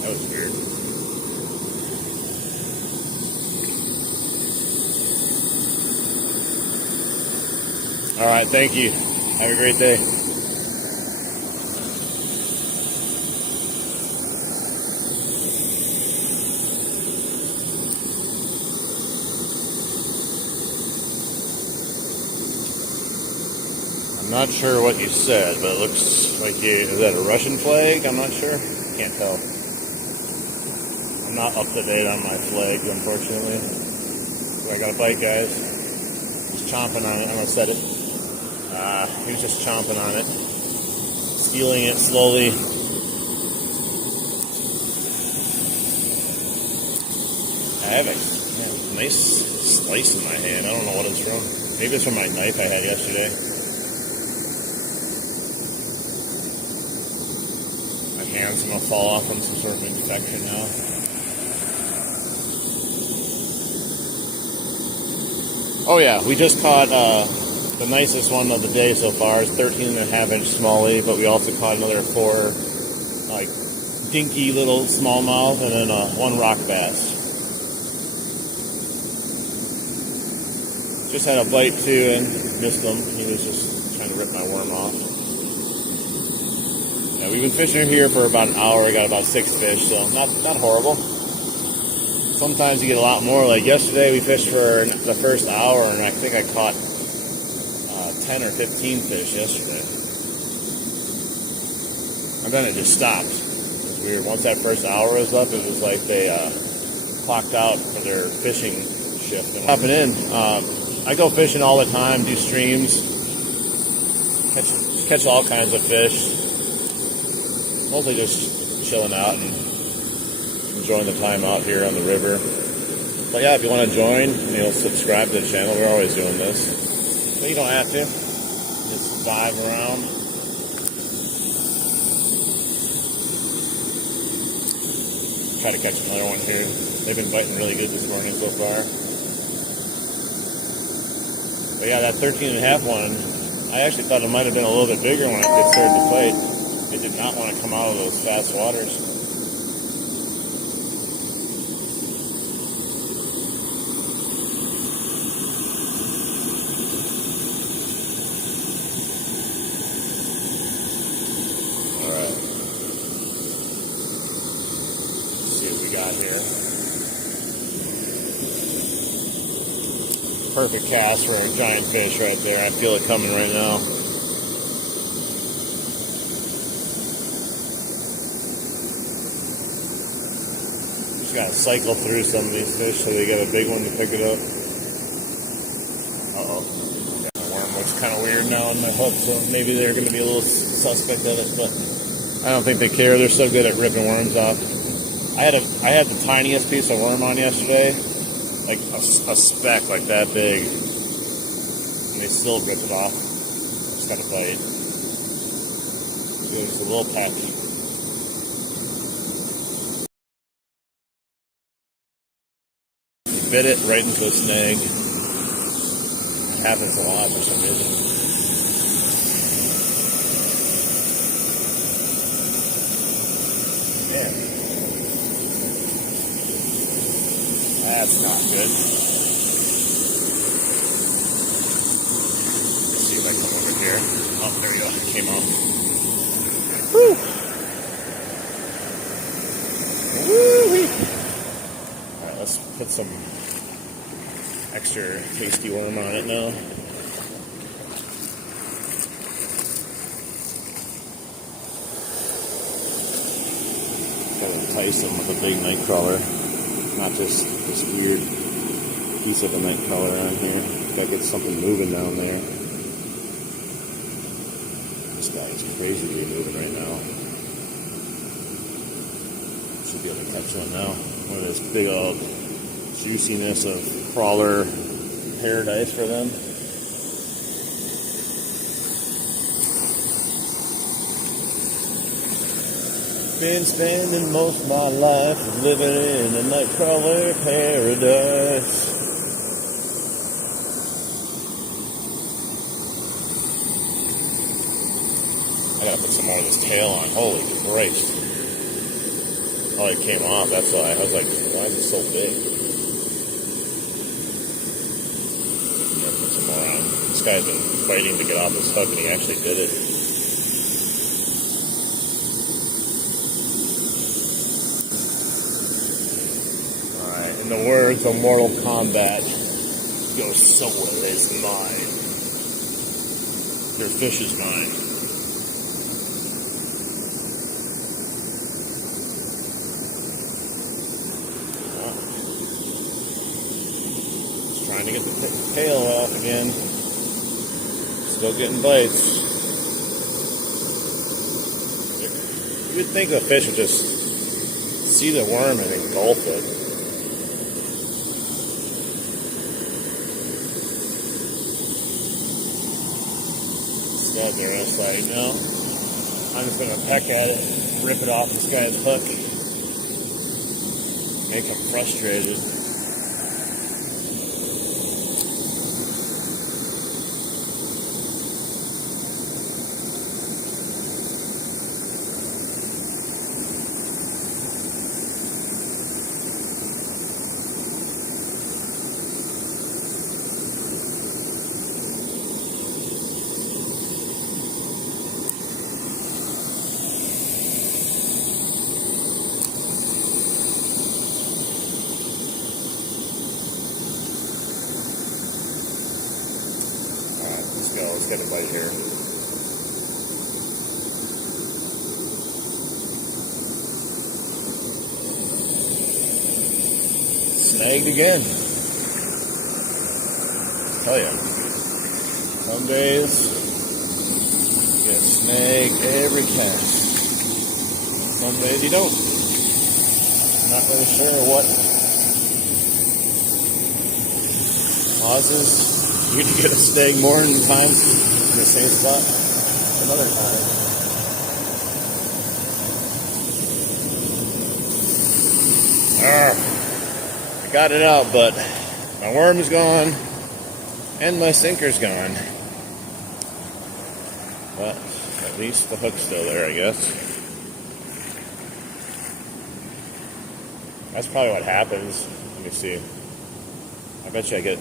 That was weird. All right, thank you. Have a great day. I'm not sure what you said, but it looks like is that a Russian flag? I'm not sure. Can't tell. I'm not up to date on my flags, unfortunately. So I got a bite, guys. He's chomping on it. I'm going to set it. He was just chomping on it. Stealing it slowly. I have a nice slice in my hand. I don't know what it's from. Maybe it's from my knife I had yesterday. Hands gonna fall off from some sort of infection now. Oh yeah, we just caught the nicest one of the day so far. It's 13.5-inch smallie, but we also caught another 4 like dinky little smallmouth, and then one rock bass. Just had a bite too and missed him. He was just trying to rip my worm off. Yeah, we've been fishing here for about an hour. We got about 6 fish, so not horrible. Sometimes you get a lot more. Like yesterday, we fished for the first hour, and I think I caught 10 or 15 fish yesterday. And then it just stopped. It was weird. Once that first hour was up, it was like they clocked out for their fishing shift. And hopping in, I go fishing all the time, do streams, catch all kinds of fish. Mostly just chilling out and enjoying the time out here on the river. But yeah, if you want to join, subscribe to the channel. We're always doing this. But you don't have to. Just dive around. Try to catch another one here. They've been biting really good this morning so far. But yeah, that 13.5 one, I actually thought it might have been a little bit bigger when it started to fight. It did not want to come out of those fast waters. Alright. Let's see what we got here. Perfect cast for a giant fish right there. I feel it coming right now. Just gotta cycle through some of these fish so they get a big one to pick it up. Uh-oh. The worm looks kind of weird now on my hook, so maybe they're going to be a little suspect of it, but I don't think they care. They're so good at ripping worms off. I had the tiniest piece of worm on yesterday. Like a speck like that big, and they still rip it off. Just got a bite. Just a little peck. You bit it right into a snag. It happens a lot for some reason. Man. That's not good. Let's see if I come over here. Oh, there we go. It came off. Woo! Woo-wee! Alright, let's put some extra tasty worm on it now. Gotta entice them with a big night crawler. Not just this weird piece of a night crawler on here. Gotta get something moving down there. This guy is crazy to be moving right now. Should be able to catch one now. One of this big old juiciness of crawler paradise for them. Been spending most of my life living in a nightcrawler paradise. I gotta put some more of this tail on. Holy Christ. Oh, it came off, that's why. I was like, why is it so big? I gotta put some more on. This guy's been fighting to get off his hook, and he actually did it. In the words of Mortal Kombat, your soul is mine. Your fish is mine. Just trying to get the tail off again. Still getting bites. You'd think the fish would just see the worm and engulf it. There, I was like, no, I'm just gonna peck at it, rip it off this guy's hook, make him frustrated. get a bite here. Snagged again. Tell ya. Some days you get snagged every cast. Some days you don't. Not really sure what causes you to get a snag more than times in the same spot another time. I got it out, but my worm is gone and my sinker's gone. But at least the hook's still there, I guess. That's probably what happens. Let me see. I bet you I get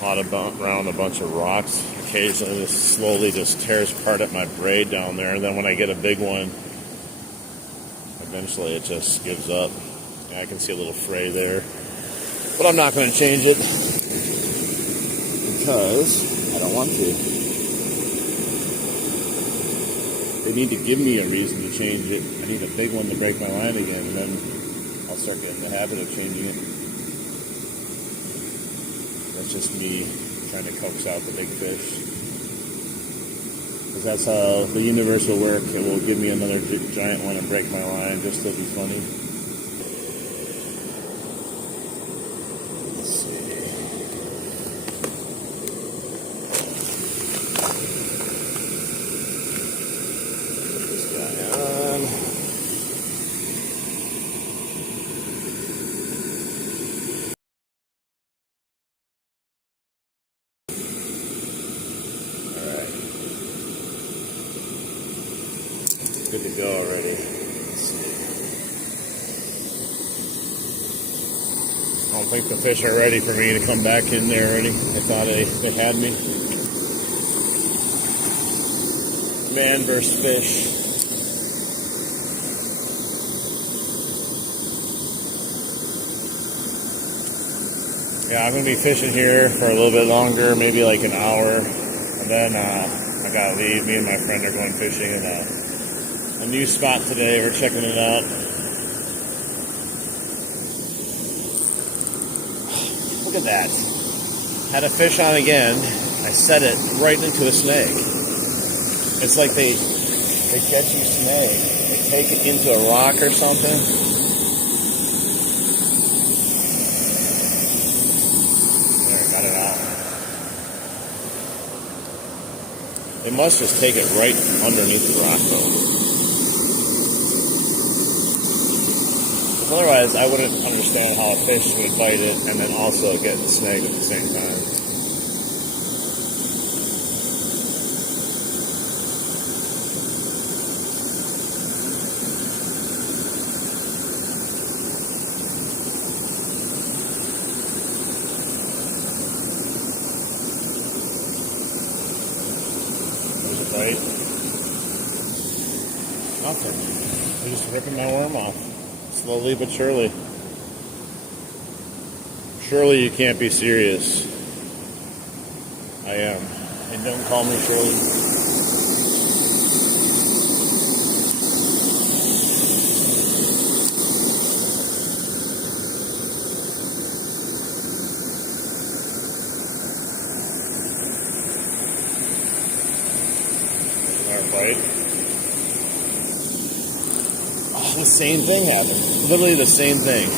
caught around a bunch of rocks. Occasionally this slowly just tears apart at my braid down there. And then when I get a big one, eventually it just gives up. Yeah, I can see a little fray there. But I'm not going to change it because I don't want to. They need to give me a reason to change it. I need a big one to break my line again, and then I'll start getting the habit of changing it. That's just me trying to coax out the big fish. Because that's how the universe will work. It will give me another giant one and break my line just to be funny. Let's see. Put this guy on. Good to go already. Let's see. I don't think the fish are ready for me to come back in there already. I thought they had me. Man versus fish. Yeah, I'm going to be fishing here for a little bit longer, maybe like an hour. And then I got to leave. Me and my friend are going fishing in a new spot today. We're checking it out. Look at that. Had a fish on again. I set it right into a snag. It's like they catch you snag. They take it into a rock or something. There, got it out. They must just take it right underneath the rock though. Otherwise, I wouldn't understand how a fish would bite it and then also get snagged at the same time. There's a bite. Nothing. They're just ripping my worm off. Slowly but surely. Surely you can't be serious. I am. And don't call me Shirley. Another bite. The same thing happened. Literally the same thing.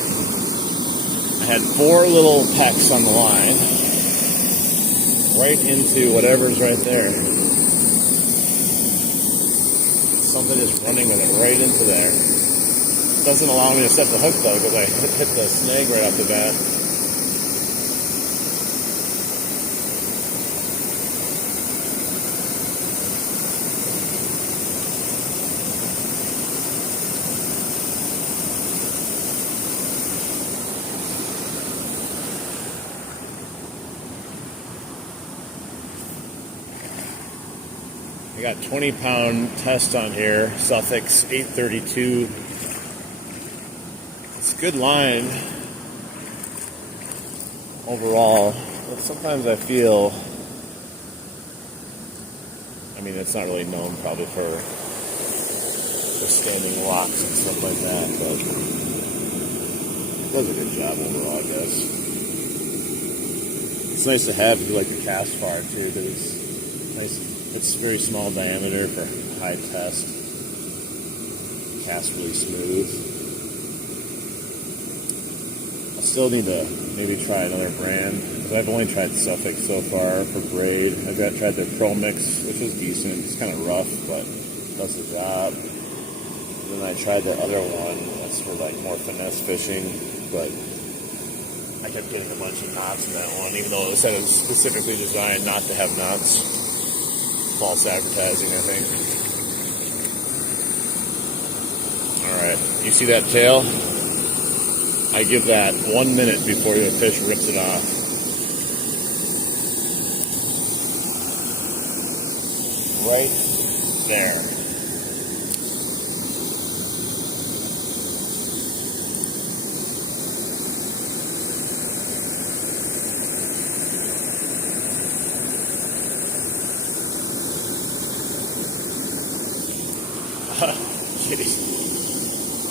I had 4 little pecks on the line, right into whatever's right there. Something is running with it right into there. Doesn't allow me to set the hook though, because I hit the snag right off the bat. I got 20-pound test on here, Suffolk 832. It's a good line overall, but sometimes I feel mean, it's not really known probably for standing locks and stuff like that, but it does a good job overall, I guess. It's nice to have if you like the cast far too, because it's nice. It's very small diameter for high test. Cast really smooth. I still need to maybe try another brand, because I've only tried Suffolk so far for braid. I've tried their Pro Mix, which is decent. It's kind of rough, but does the job. And then I tried their other one. That's for like more finesse fishing, but I kept getting a bunch of knots in that one, even though it said it was specifically designed not to have knots. False advertising, I think. Alright, you see that tail? I give that 1 minute before the fish rips it off. Right there.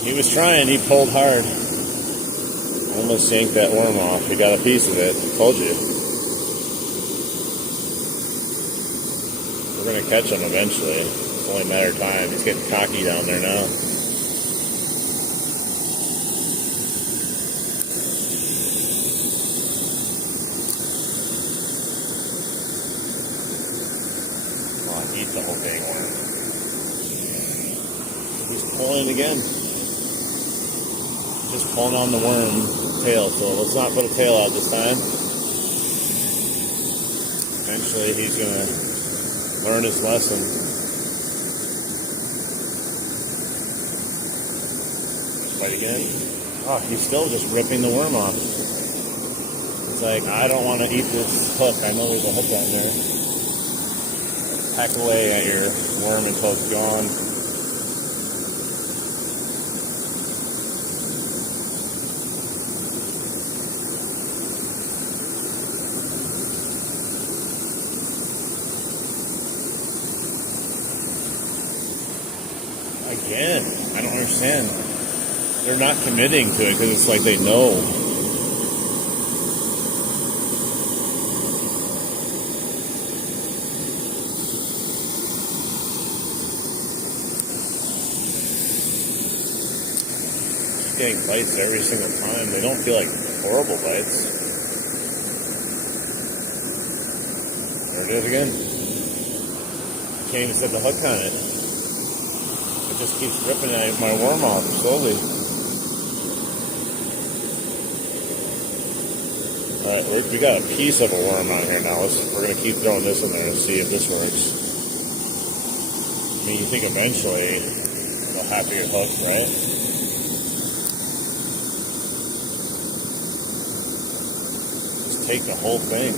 He was trying, he pulled hard. Almost yanked that worm off. He got a piece of it. Told you. We're going to catch him eventually. It's only a matter of time. He's getting cocky down there now. Come on, eat the whole dang worm. He's pulling again. Just pulling on the worm tail, so let's not put a tail out this time. Eventually he's going to learn his lesson. Fight again. Oh, he's still just ripping the worm off. It's like, I don't want to eat this hook. I know there's a hook on there. Hack away at your worm until it's gone. Again, I don't understand. They're not committing to it because it's like they know. Keep getting bites every single time. They don't feel like horrible bites. There it is again. Can't even set the hook on it. Just keeps ripping my worm off slowly. Alright, we got a piece of a worm on here now. We're going to keep throwing this in there and see if this works. I mean, you think eventually they'll have to get hooked, right? Just take the whole thing.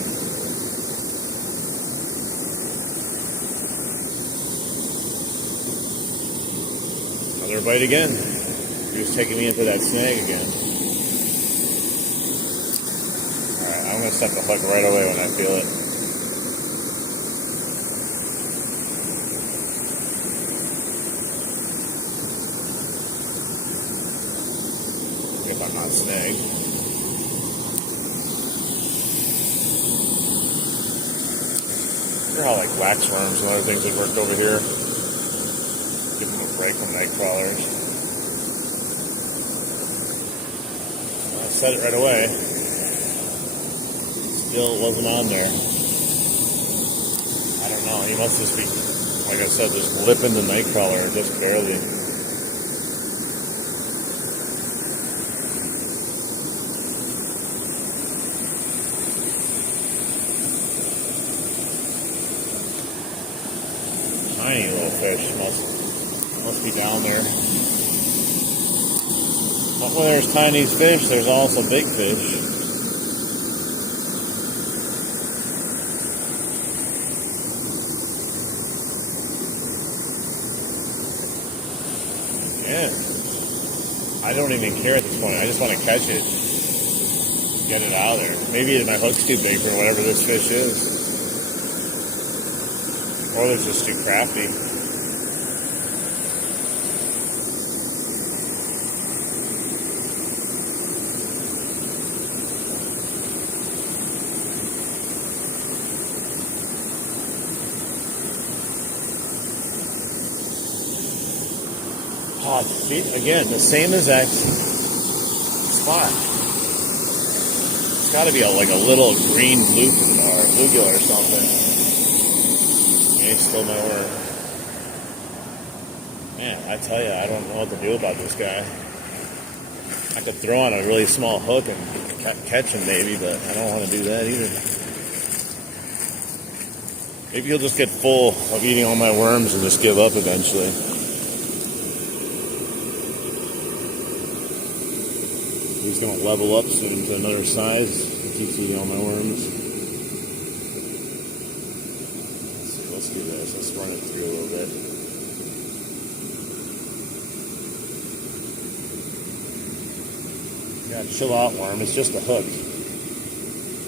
Another bite again. He was taking me into that snag again. Alright, I'm going to set the hook right away when I feel it. If I'm not snagged. I wonder how like wax worms and other things would work over here. Give them a break from night crawlers. I set it right away. Still wasn't on there. I don't know. He must just be, like I said, just lipping the night crawler, just barely. Tiny little fish must be down there. But when there's tiny fish, there's also big fish. Yeah. I don't even care at this point. I just want to catch it. Get it out of there. Maybe my hook's too big for whatever this fish is. Or they're just too crafty. Oh, see, again, the same exact spot. It's got to be like a little green loop or bluegill or something. And he stole my worm. Man, I tell you, I don't know what to do about this guy. I could throw on a really small hook and catch him maybe, but I don't want to do that either. Maybe he'll just get full of eating all my worms and just give up eventually. He's going to level up soon to another size. He keeps eating all my worms. Let's do this. Let's run it through a little bit. Yeah, chill out, worm. It's just a hook.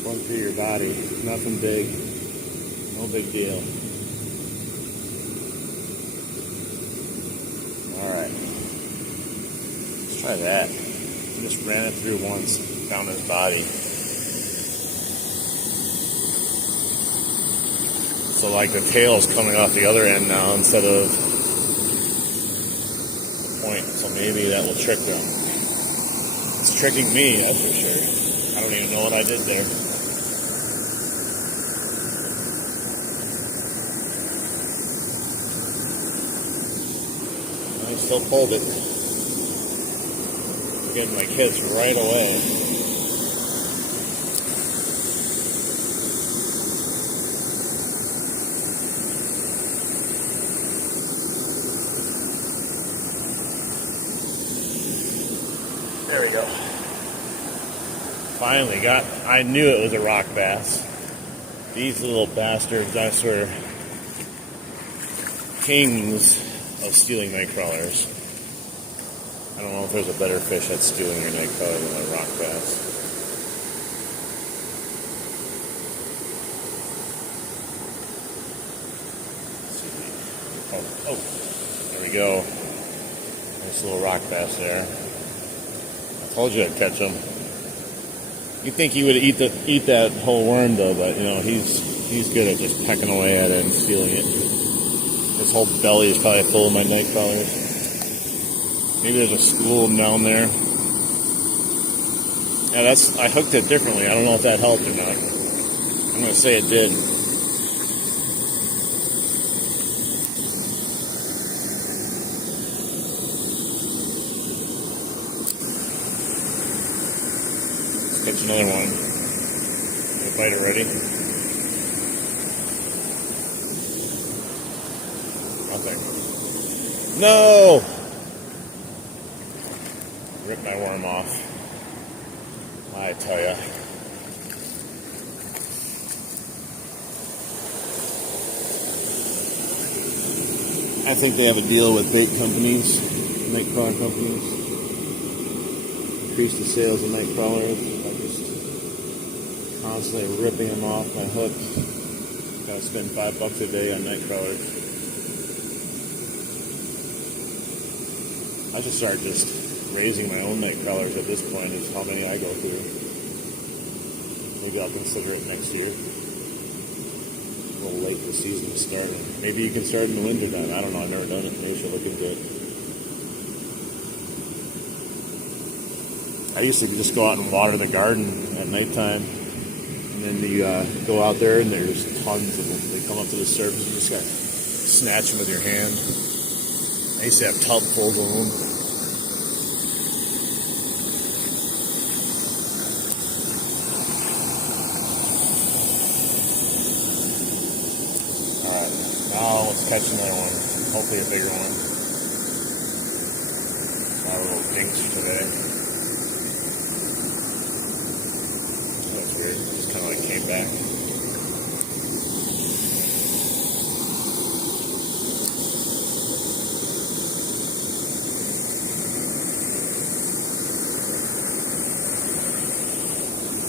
Run through your body. Nothing big. No big deal. Alright. Let's try that. Just ran it through once, down his body. So like the tail's coming off the other end now instead of the point. So maybe that will trick them. It's tricking me, that's for sure. I don't even know what I did there. I still pulled it. Getting my kids right away. There we go. Finally got, I knew it was a rock bass. These little bastards, I swear, kings of stealing night crawlers. I don't know if there's a better fish at stealing your night crawler than a rock bass. Oh, there we go. Nice little rock bass there. I told you I'd catch him. You'd think he would eat that whole worm though, but you know he's good at just pecking away at it and stealing it. His whole belly is probably full of my night crawlers. Maybe there's a school down there. Yeah, I hooked it differently. I don't know if that helped or not. I'm going to say it did. Let's catch another one. Get a bite already. Nothing. No! Rip my worm off. I tell ya. I think they have a deal with bait companies, night crawler companies. Increase the sales of night crawlers by just constantly ripping them off my hook. Gotta spend $5 a day on night crawlers. I should start just raising my own night crawlers at this point is how many I go through. Maybe I'll consider it next year. A little late the season to start. Maybe you can start in the winter time. I don't know, I've never done it. Maybe I should look into it. I used to just go out and water the garden at nighttime. And then you go out there and there's tons of them. They come up to the surface and you just gotta snatch them with your hand. I used to have tubfuls of them. Alright, now let's catch another one. Hopefully a bigger one. Got a little dinks today. That's weird. Just kind of like came back.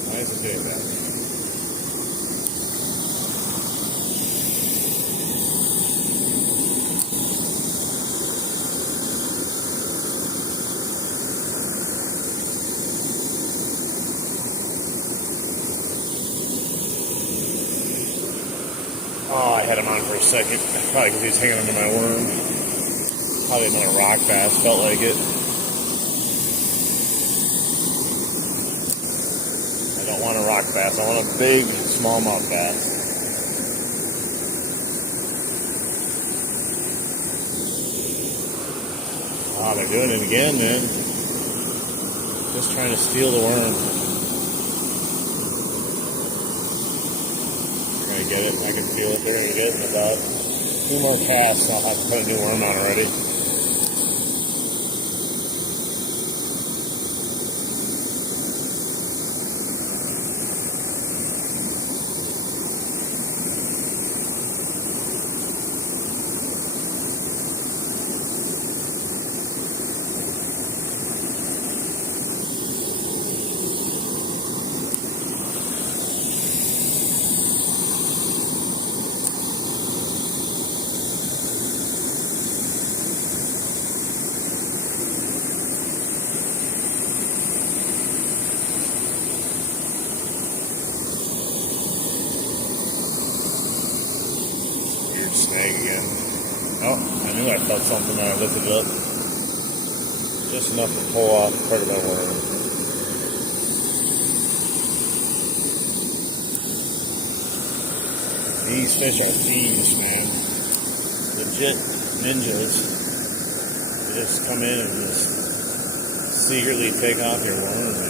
Why is it doing that? had him on for a second. Probably because he's hanging under my worm. Probably another rock bass. Felt like it. I don't want a rock bass. I want a big smallmouth bass. Oh, they're doing it again, man. Just trying to steal the worm. They're gonna get it. I can feel it. They're gonna get it in about 2 more casts. I'll have to put a new worm on already. Snag again. Oh, I knew I felt something when I lifted it up. Just enough to pull off part of my worm. These fish are thieves, man. Legit ninjas. They just come in and just secretly take off your worm, man.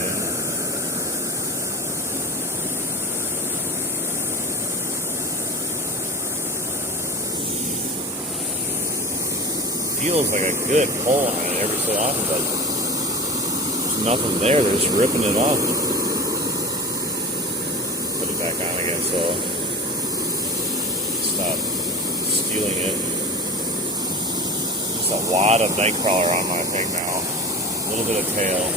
Feels like a good pull on it every so often, but there's nothing there. They're just ripping it off. Put it back on again, so stop stealing it. Just a lot of night crawler on my thing now. A little bit of tail.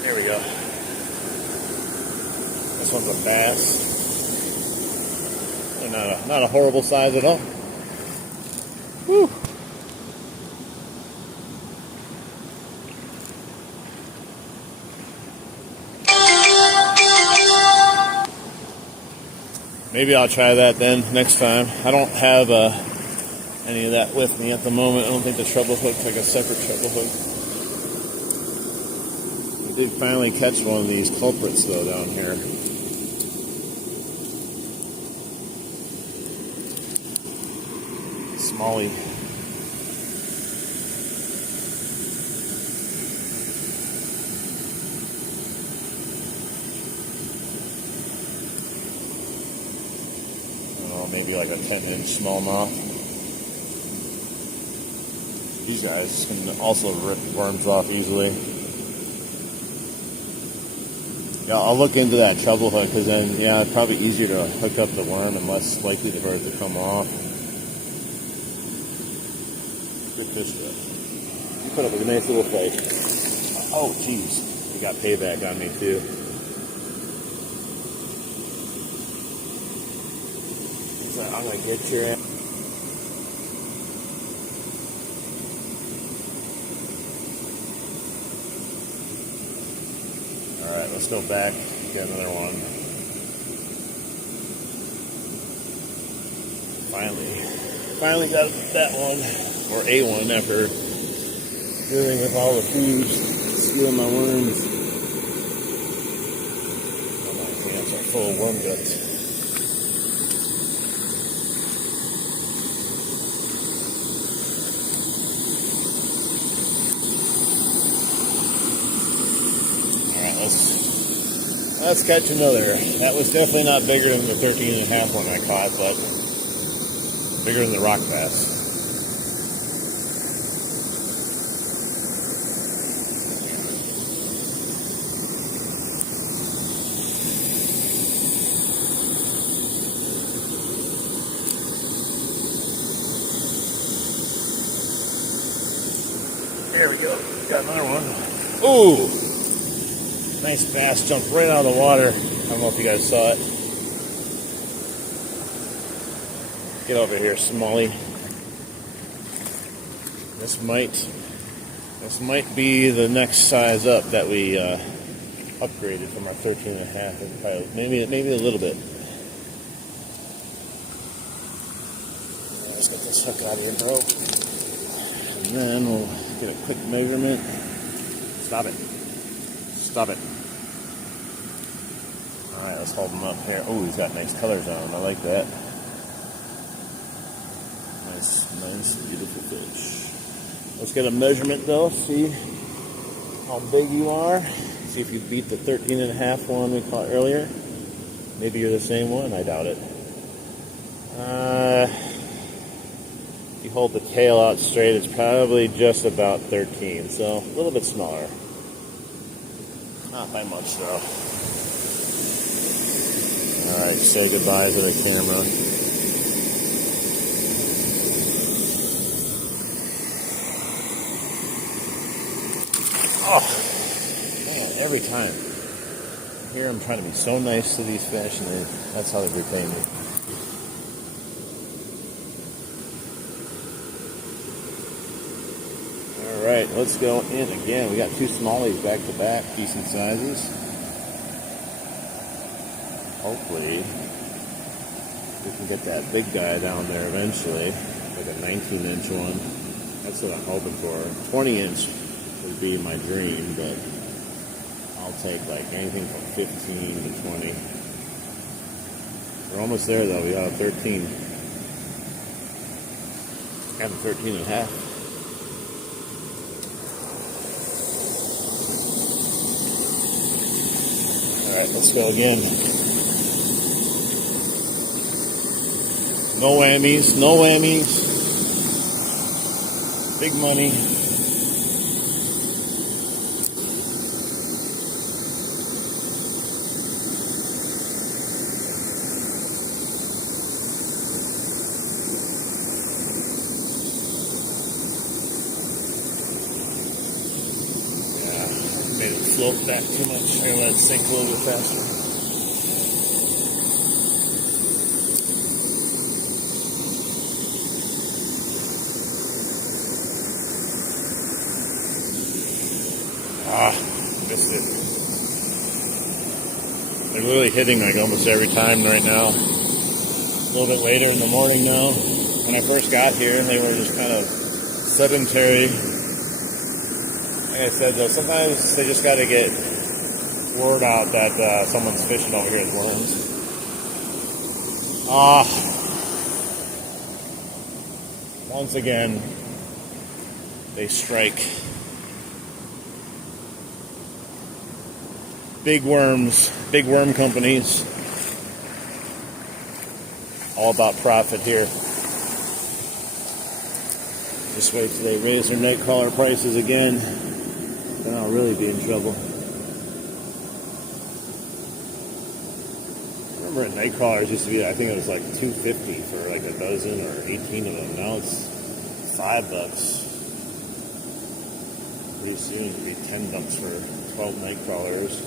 There we go. This one's a bass. And not a horrible size at all. Whew. Maybe I'll try that then next time. I don't have any of that with me at the moment. I don't think the treble hook's like a separate treble hook. I did finally catch one of these culprits though down here. Smallie. Maybe like a 10-inch smallmouth. These guys can also rip worms off easily. Yeah, I'll look into that treble hook because then, yeah, it's probably easier to hook up the worm and less likely for it to come off. Good fish though. You put up a nice little fight. Oh, jeez. You got payback on me too. I'm gonna get your ass. Alright, let's go back, get another one. Finally got that one, or a one after dealing with all the thieves, stealing my worms. Oh, my hands are full of worm guts. Let's catch another. That was definitely not bigger than the 13.5 one I caught, but bigger than the rock bass. There we go. Got another one. Ooh! Nice bass jumped right out of the water. I don't know if you guys saw it. Get over here, Smalley. This might be the next size up that we upgraded from our 13.5. Maybe a little bit. Let's get this hook out of here, bro. And then we'll get a quick measurement. Stop it. Stop it. Alright, let's hold him up here. Oh, he's got nice colors on him. I like that. Nice, beautiful fish. Let's get a measurement though, see how big you are. See if you beat the 13.5 one we caught earlier. Maybe you're the same one, I doubt it. If you hold the tail out straight, it's probably just about 13, so a little bit smaller. Not by much though. Alright, say goodbye to the camera. Oh, man, every time. Here I'm trying to be so nice to these fish, and that's how they repay me. Alright, let's go in again. We got two smallies back to back, decent sizes. Hopefully, we can get that big guy down there eventually, like a 19-inch one. That's what I'm hoping for. 20-inch would be my dream, but I'll take like anything from 15 to 20. We're almost there though. We got 13 and 13.5. All right, let's go again. No whammies, no whammies. Big money. Made it float back too much. I'm gonna let it sink a little bit faster. Missed it. They're really hitting like almost every time right now. A little bit later in the morning now. When I first got here, they were just kind of sedentary. Like I said, though, sometimes they just got to get word out that someone's fishing over here at worms. Once again, they strike. Big worms, big worm companies. All about profit here. Just wait till they raise their night crawler prices again. Then I'll really be in trouble. I remember night crawlers used to be, I think it was like $2.50 for like a dozen or 18 of them. Now it's $5. These seem to be $10 for 12 night crawlers.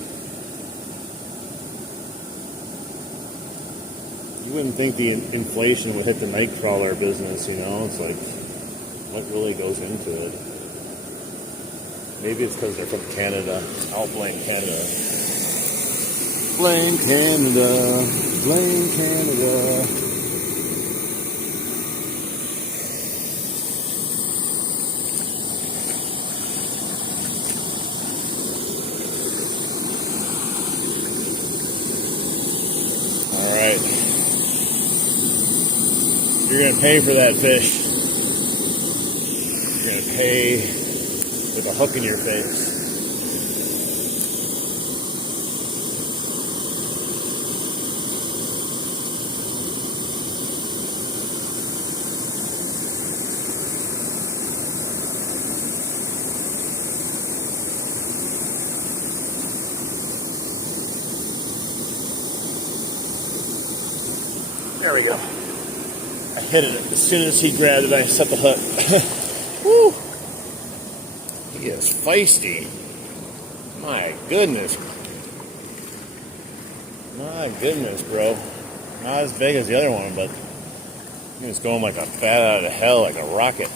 You wouldn't think the inflation would hit the night crawler business, you know? It's like, what really goes into it? Maybe it's because they're from Canada. I'll blame Canada. Blame Canada. Blame Canada. All right. You're going to pay for that fish. You're going to pay with a hook in your face. There we go. I hit it as soon as he grabbed it. I set the hook. Woo! is feisty. My goodness. My goodness, bro. Not as big as the other one, but he was going like a bat out of hell, like a rocket.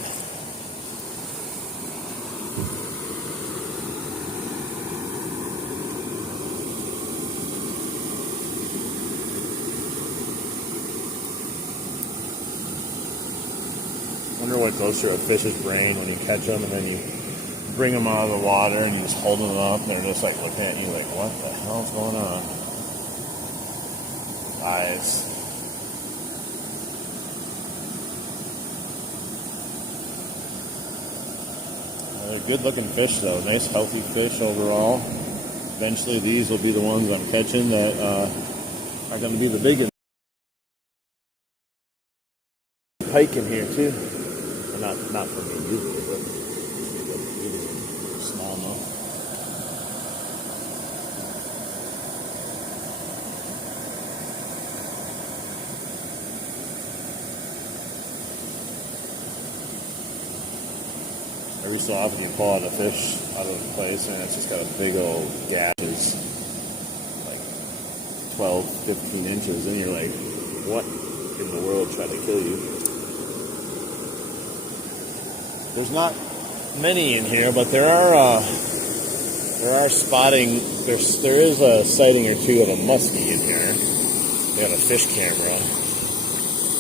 I wonder what goes through a fish's brain when you catch them and then you bring them out of the water and you just hold them up and they're just like looking at you like, what the hell's going on? Eyes. They're good looking fish though. Nice healthy fish overall. Eventually these will be the ones I'm catching that are going to be the biggen. Pike in here too. Well, not for me usually, but smallmouth. Every so often you pull out a fish out of the place and it's just got a big old gashes, like 12, 15 inches, and you're like, what in the world tried to kill you? There's not many in here, but there are spotting. There is a sighting or two of a muskie in here. They got a fish camera.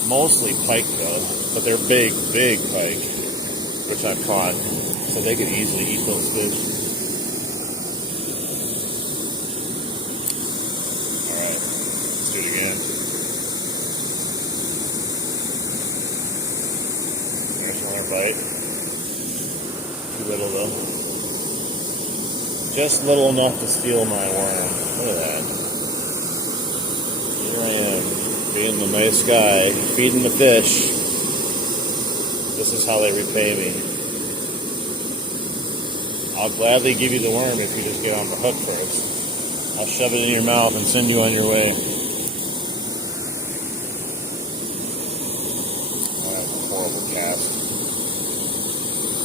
Mostly pike though, but they're big pike, which I've caught, so they could easily eat those fish. All right, let's do it again. There's another bite. Too little though. Just little enough to steal my worm. Look at that. Here I am, being the nice guy, feeding the fish. This is how they repay me. I'll gladly give you the worm if you just get on the hook first. I'll shove it in your mouth and send you on your way. Oh, that was a horrible cast.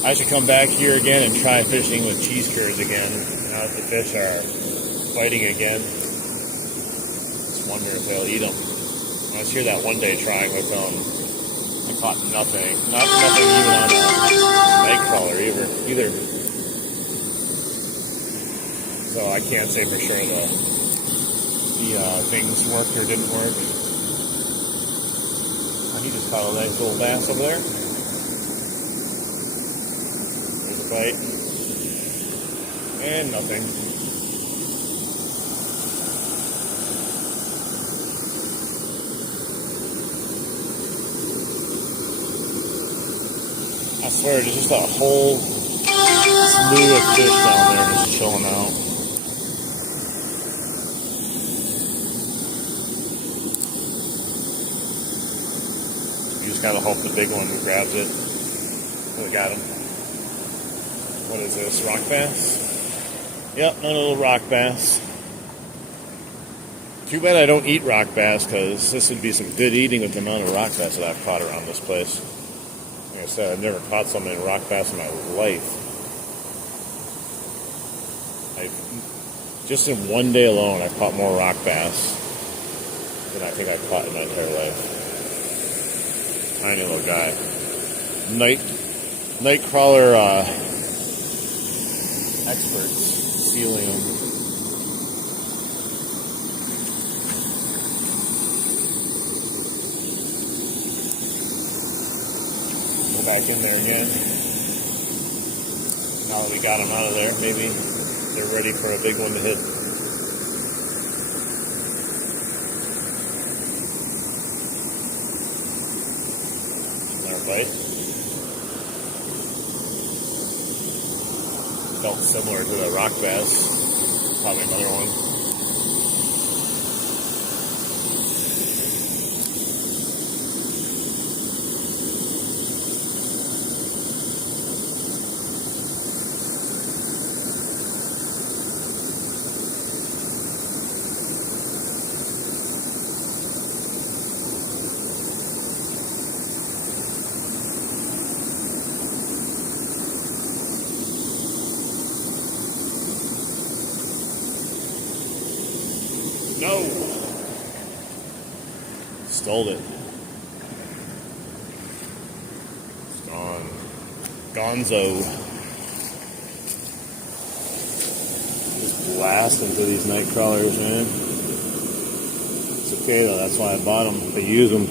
I should come back here again and try fishing with cheese curds again. Now that the fish are fighting again. Just wonder if they'll eat them. I was here that one day trying with them. I caught nothing. Nothing even on a night crawler either. So I can't say for sure the things worked or didn't work. He just caught a nice little bass over there. Bite and nothing. I swear, there's just a whole slew of fish down there just chilling out. You just gotta hope the big one grabs it. Oh, we got him. What is this, rock bass? Yep, another little rock bass. Too bad I don't eat rock bass, because this would be some good eating with the amount of rock bass that I've caught around this place. Like I said, I've never caught so many rock bass in my life. Just in one day alone, I've caught more rock bass than I think I've caught in my entire life. Tiny little guy. Night crawler, experts stealing them. Go back in there again. Now that we got them out of there, maybe they're ready for a big one to hit. Another bite. Felt similar to the rock bass. Probably another one. No! Stole it. It's gone. Gonzo. Just blasting through these night crawlers, man. It's okay though, that's why I bought them. I use them.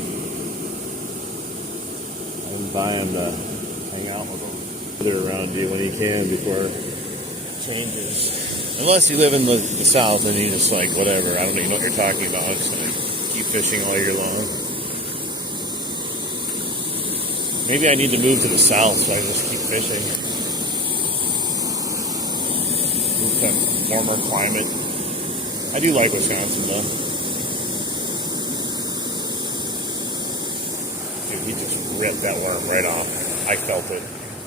I didn't buy them to hang out with them. Put it around you when you can before it changes. Unless you live in the south and you just like, whatever, I don't even know what you're talking about. Just gonna keep fishing all year long. Maybe I need to move to the south so I just keep fishing. Move to warmer climate. I do like Wisconsin though. Dude, he just ripped that worm right off. I felt it.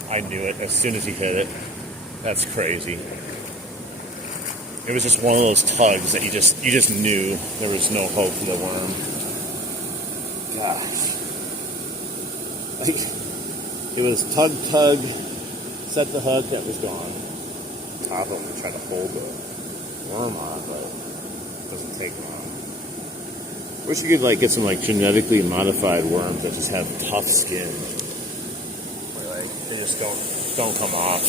I knew it as soon as he hit it. That's crazy. It was just one of those tugs that you just knew there was no hope for the worm. Gosh. Like, it was tug, set the hook, that was gone. Top of it, try to hold the worm on, but it doesn't take long. Wish you could like get some like genetically modified worms that just have tough skin. Where like they just don't come off.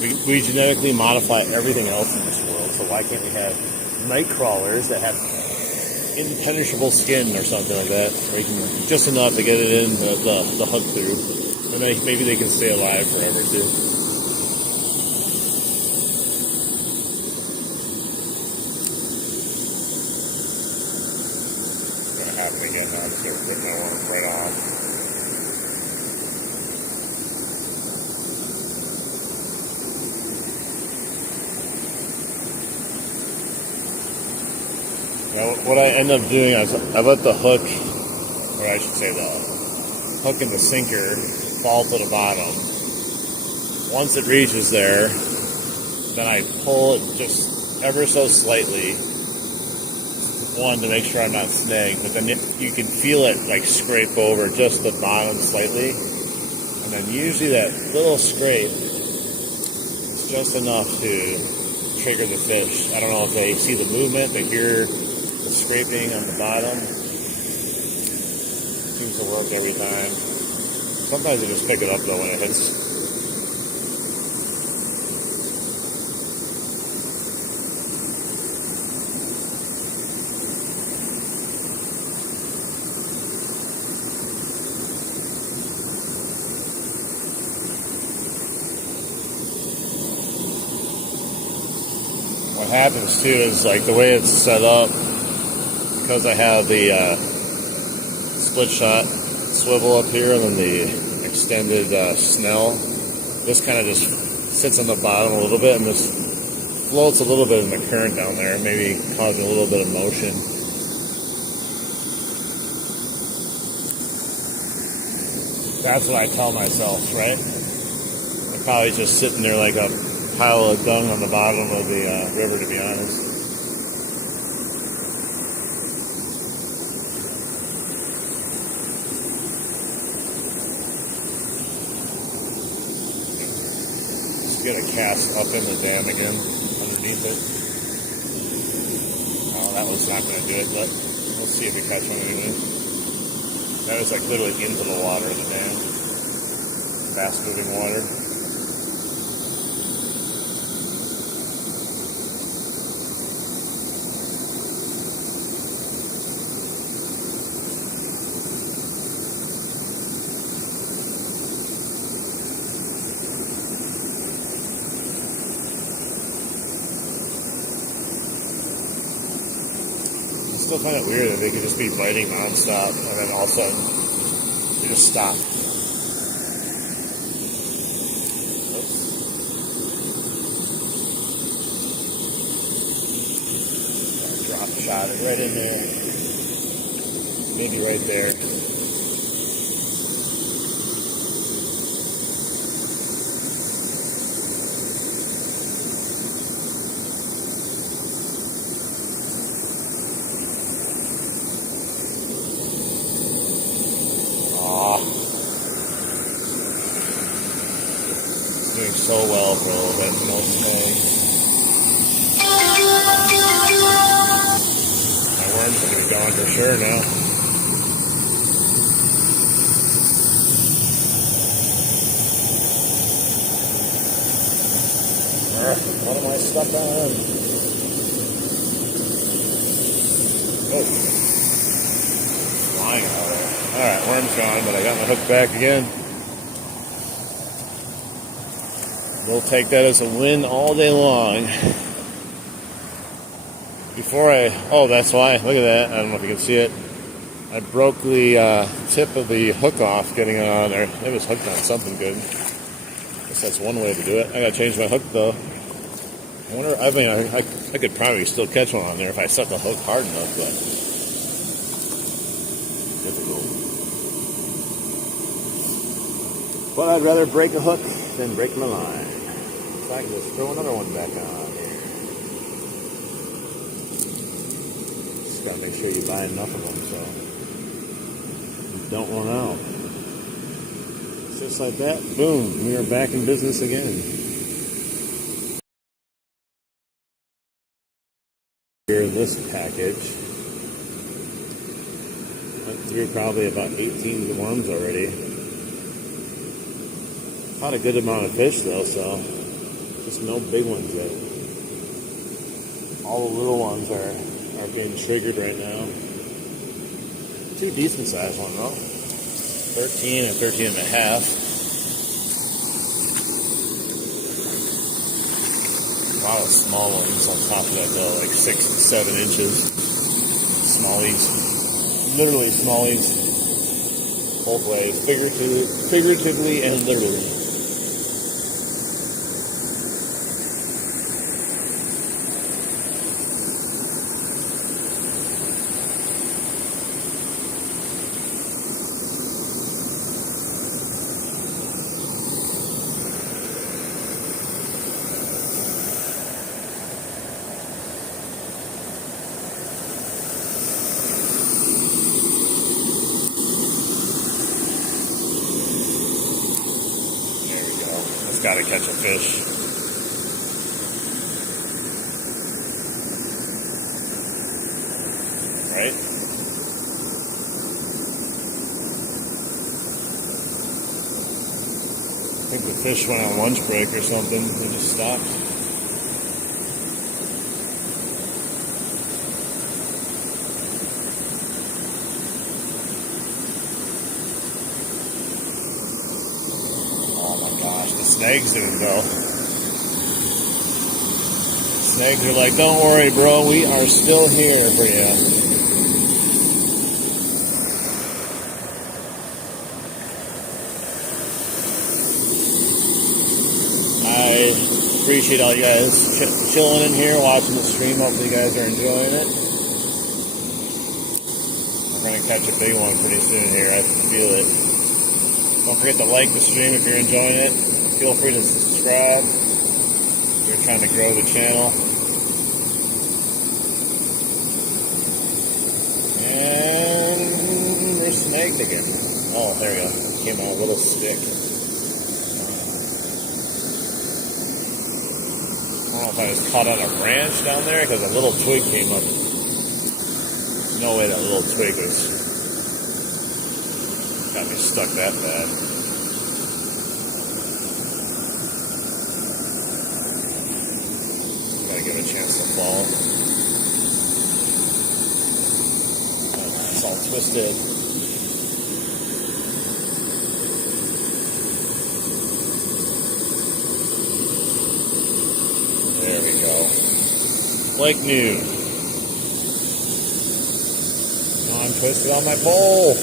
We genetically modify everything else in this world, so why can't we have night crawlers that have impenetrable skin or something like that, where you can just enough to get it in the hook through, and maybe they can stay alive forever too. It's gonna happen again now. I'm just gonna rip my worm right off. Now, what I end up doing is I let the hook, or I should say the hook and the sinker, fall to the bottom. Once it reaches there, then I pull it just ever so slightly, one, to make sure I'm not snagged, but then you can feel it like scrape over just the bottom slightly, and then usually that little scrape is just enough to trigger the fish. I don't know if they see the movement, they hear the scraping on the bottom. Seems to work every time. Sometimes I just pick it up though when it hits. What happens too is like the way it's set up, because I have the split shot swivel up here and then the extended snell, this kind of just sits on the bottom a little bit and this floats a little bit in the current down there, maybe causing a little bit of motion. That's what I tell myself, right? I'm probably just sitting there like a pile of dung on the bottom of the river, to be honest. Get a cast up in the dam again underneath it. Oh, that was not going to do it, but we'll see if we catch one anyway. That was like literally into the water of the dam. Fast moving water. Still kind of weird that they could just be biting nonstop and then all of a sudden they just stop. Oops. Drop shot it right in there. Maybe right there. Doing so well for a little bit, no snow. one for sure now. What am I stuck on? Oh. Flying out of there. Alright, worm's gone, but I got my hook back again. We'll take that as a win all day long. Oh, that's why. Look at that. I don't know if you can see it. I broke the tip of the hook off getting it on there. It was hooked on something good. Guess that's one way to do it. I gotta change my hook though. I could probably still catch one on there if I set the hook hard enough, but difficult. But I'd rather break a hook than break my line. So I can just throw another one back on here. Just gotta make sure you buy enough of them so you don't run out. Just like that, boom, we are back in business again. Here, this package went through probably about 18 worms already. Caught a good amount of fish though, so just no big ones yet. All the little ones are being triggered right now. Two decent sized ones though. 13 and 13 and a half. A lot of small ones on top of that though, like 6 and 7 inches. Smallies. Literally smallies. Both ways. Figuratively and literally. Got to catch a fish. Right? I think the fish went on lunch break or something. They just stopped. Snags didn't go. Snags are like, don't worry, bro, we are still here for you. I appreciate all you guys chilling in here, watching the stream. Hopefully you guys are enjoying it. We're going to catch a big one pretty soon here. I feel it. Don't forget to like the stream if you're enjoying it. Feel free to subscribe. We're trying to grow the channel. And we're snagged again. Oh, there we go. Came out a little stick. I don't know if I was caught on a branch down there because a little twig came up. No way that little twig got me stuck that bad. Give it a chance to fall. Oh, it's all twisted. There we go. Like new. Now I'm twisted on my pole.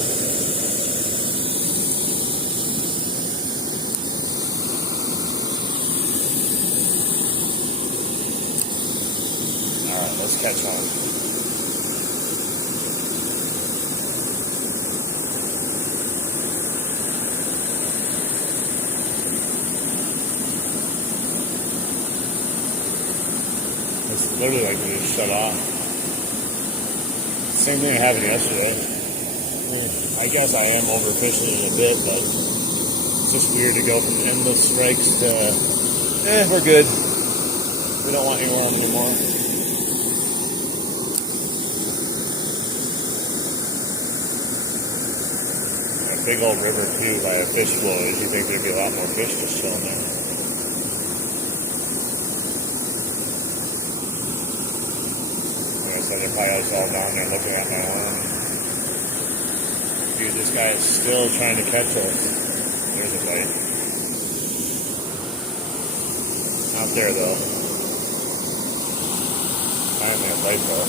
Let's catch one. It's literally like we just shut off. Same thing happened yesterday. I guess I am overfishing it a bit, but it's just weird to go from endless strikes to, we're good. We don't want any worm anymore. big old river too by a fish flows. You think there'd be a lot more fish just chilling there. Like I said, they're probably just all down there looking at my arm. Dude, this guy is still trying to catch us. There's a bite. Not there though. Finally a bite though.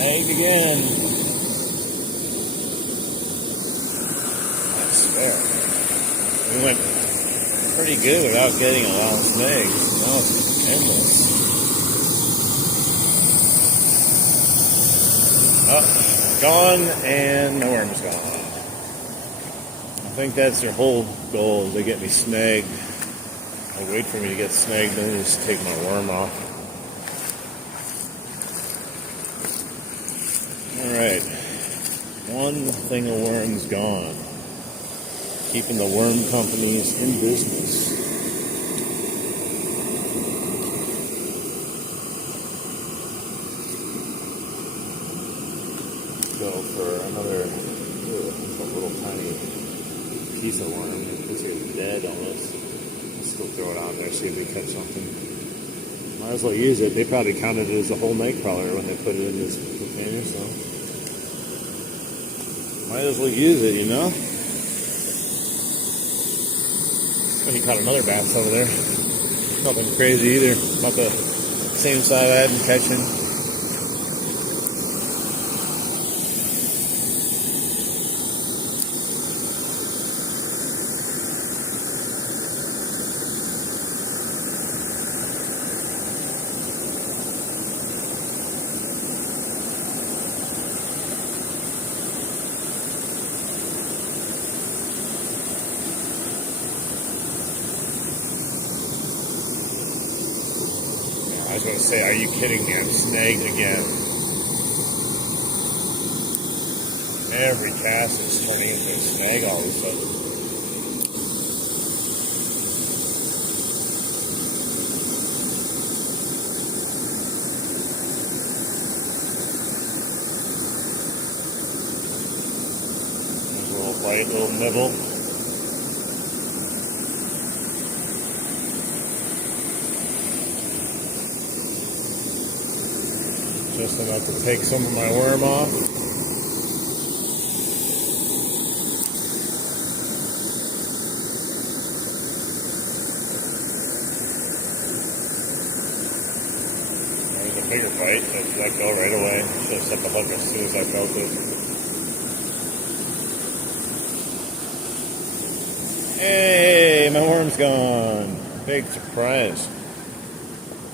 Snagged again. I swear. We went pretty good without getting a lot of snags. Now it's just endless. Oh, gone, and the worm's gone. I think that's their whole goal. They get me snagged. They wait for me to get snagged, then they just take my worm off. Alright, one thing of worms gone. Keeping the worm companies in business. Go for another little tiny piece of worm. It looks like it's dead almost. Let's still throw it on there, see if we catch something. Might as well use it. They probably counted it as a whole night crawler when they put it in this container, so might as well use it, you know? Oh, he caught another bass over there. Nothing crazy either. About the same size I had been catching. I was going to say, are you kidding me? I'm snagged again. Every cast is turning into a snag all of a sudden. There's a little bite, a little nibble. Just enough to take some of my worm off. There's a bigger bite that let go right away. Should have set the hook as soon as I felt it. Hey, my worm's gone. Big surprise.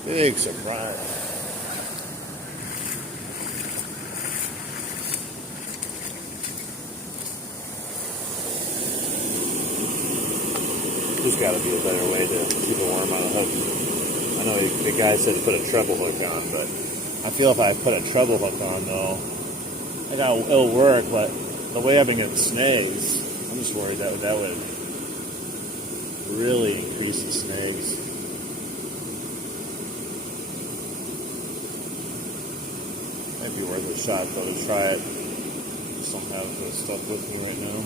Big surprise. There's got to be a better way to keep a worm on a hook. I know the guy said to put a treble hook on, but I feel if I put a treble hook on, though, it'll work, but the way I've been getting snags, I'm just worried that would really increase the snags. Might be worth a shot, though, to try it. Just don't have the stuff with me right now.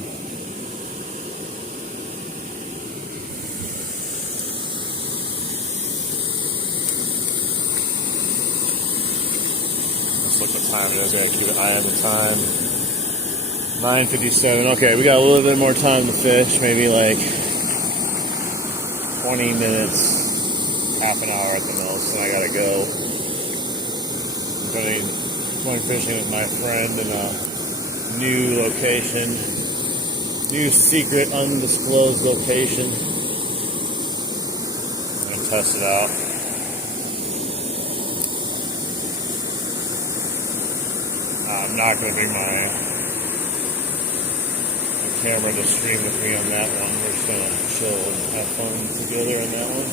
Look what time it is. I gotta keep an eye on the time. 9:57. Okay, we got a little bit more time to fish. Maybe like 20 minutes, half an hour at the most, and I gotta go. I'm going fishing with my friend in a new location, new secret, undisclosed location. I'm gonna test it out. I'm not going to bring my camera to stream with me on that one. We're just gonna chill and have fun together on that one.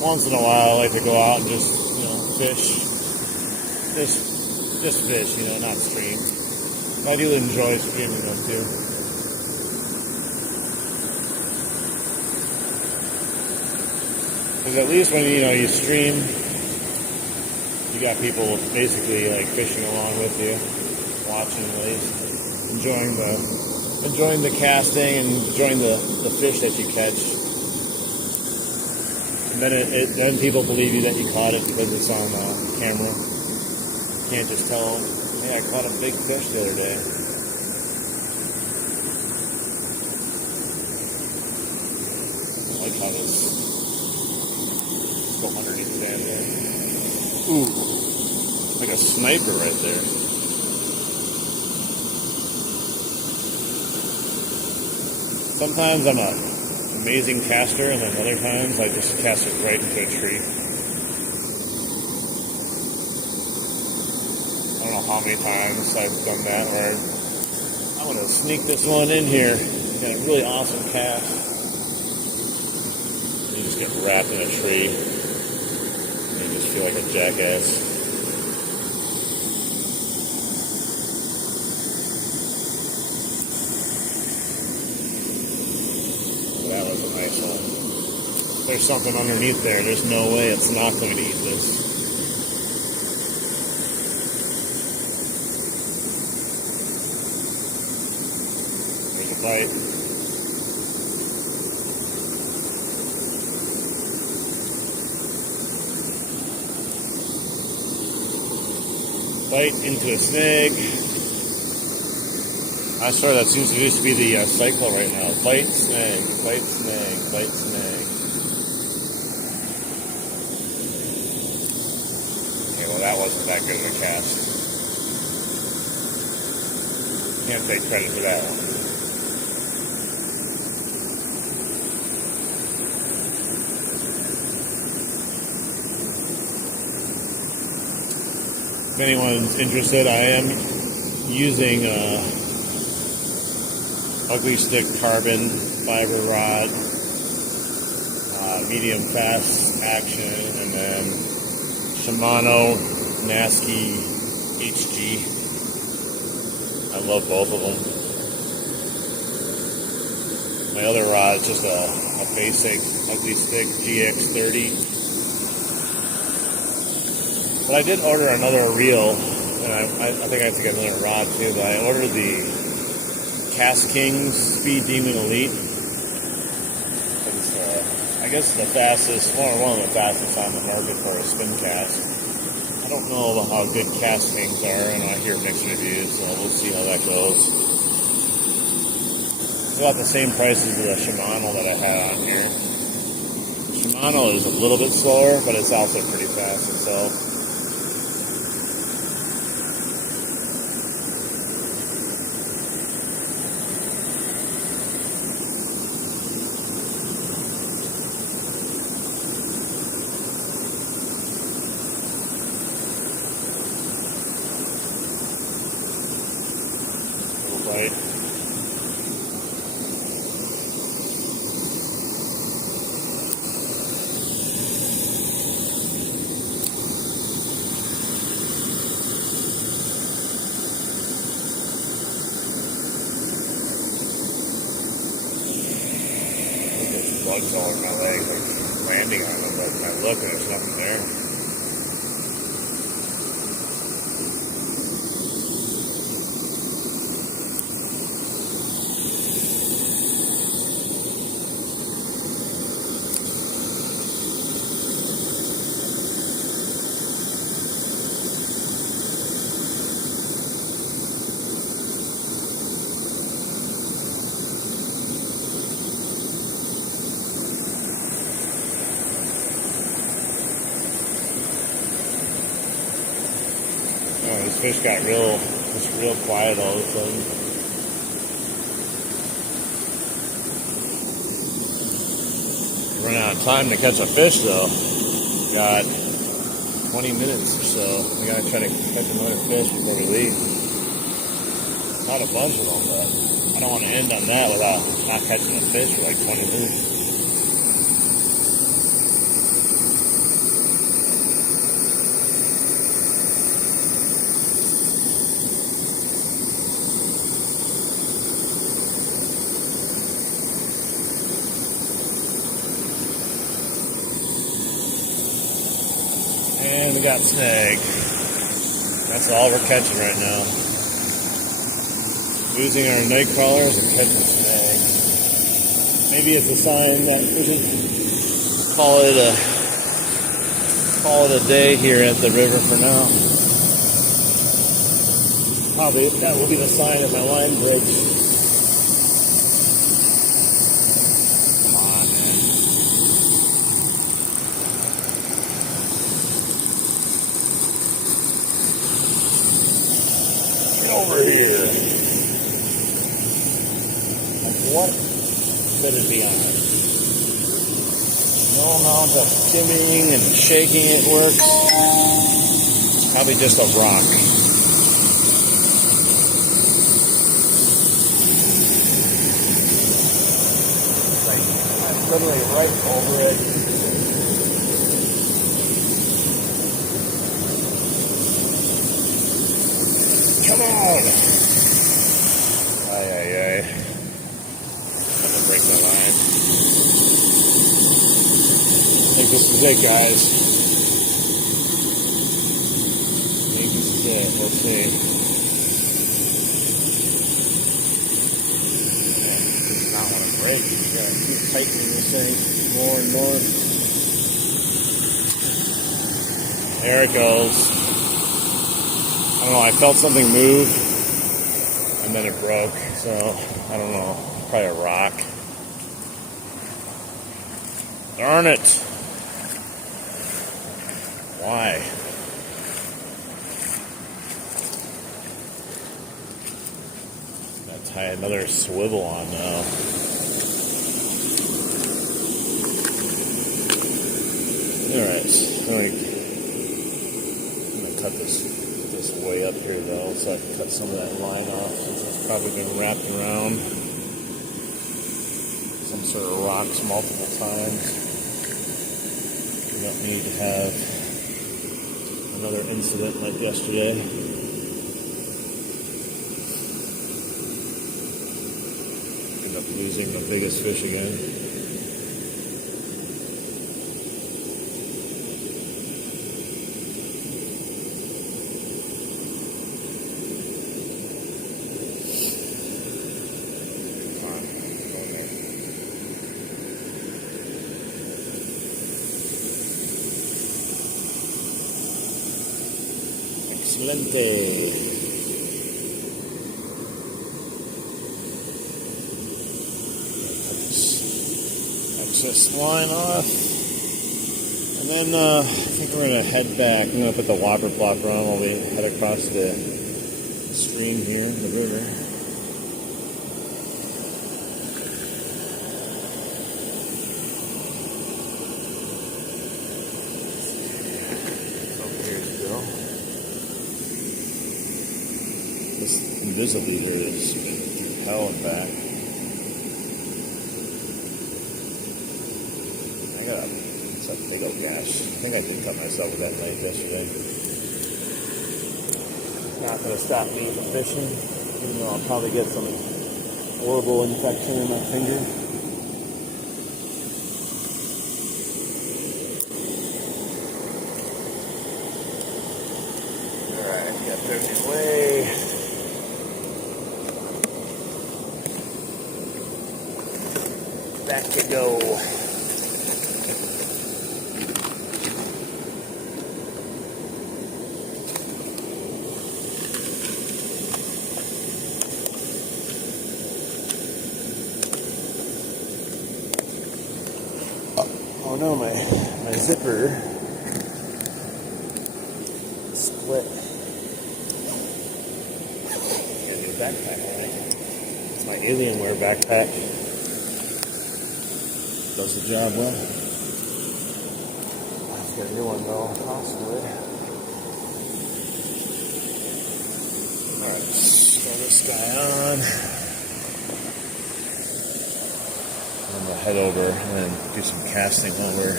Once in a while, I like to go out and just, fish. Just fish, not stream. I do enjoy streaming them too. Because at least when you stream, you got people basically like fishing along with you, watching at least, enjoying the casting and enjoying the fish that you catch. And then people believe you that you caught it because it's on camera. You can't just tell them, hey, I caught a big fish the other day. I like how this. Let's go underneath the dam there. Ooh, like a sniper right there. Sometimes I'm an amazing caster, and then other times I just cast it right into a tree. I don't know how many times I've done that where I'm going to sneak this one in here. Got a really awesome cast. You just get wrapped in a tree. And you just feel like a jackass. That was a nice one. There's something underneath there. There's no way it's not going to eat this. There's a bite. Bite into a snag. I swear that used to be the cycle right now. Bite, snag, bite, snag, bite, snag. Okay, well that wasn't that good of a cast. Can't take credit for that one. If anyone's interested, I am using ugly stick carbon fiber rod, medium fast action, and then Shimano Nasky HG. I love both of them. My other rod is just a basic ugly stick GX30. But I did order another reel, and I think I have to get another rod too, but I ordered the Cast Kings Speed Demon Elite. It's, I guess the fastest, one of the fastest on the market for a spin cast. I don't know about how good Cast Kings are, and I hear mixed reviews, so we'll see how that goes. It's about the same price as the Shimano that I had on here. Shimano is a little bit slower, but it's also pretty fast itself. Right. There's bugs all over my legs, like landing on them, but I look and there's nothing there. Oh, this fish got real quiet all of a sudden. Running out of time to catch a fish though. Got 20 minutes or so. We gotta try to catch another fish before we leave. Caught a bunch of them, but I don't want to end on that without not catching a fish for like 20 minutes. And we got snag. That's all we're catching right now. Using our night crawlers and catching snag. Maybe it's a sign that we should call it a day here at the river for now. Probably that will be the sign of my line bridge. Come on, man. Get over here. What could it be on? No amount of skimming and shaking it works. It's probably just a rock. Like, I'm literally right over it. Come on! Ay, ay, ay. Break my line. I think this is it, guys. I think this is it. We'll see. Does not want to break. You gotta keep tightening this thing more and more. There it goes. I don't know. I felt something move, and then it broke. So I don't know. Probably a rock. Darn it. Why? Gotta tie another swivel on now. Alright. I'm gonna cut this way up here though, so I can cut some of that line off since it's probably been wrapped around some sort of rocks multiple times. We don't need to have another incident like yesterday. End up losing the biggest fish again. Excelente. Cut this excess line off. And then I think we're going to head back. I'm going to put the whopper plopper on while we head across the stream here, the river. This invisileater is through hell and back. It's a big old gash. I think I did cut myself with that knife yesterday. It's not going to stop me from fishing, even though I'll probably get some horrible infection in my finger. Alright, got 30 away. Back to go. Oh no, my zipper split. Got a new backpack, right? It's my Alienware backpack. Does the job well. Let's get a new one though, possibly. Alright, throw this guy on. I'm going to head over and do some casting while we're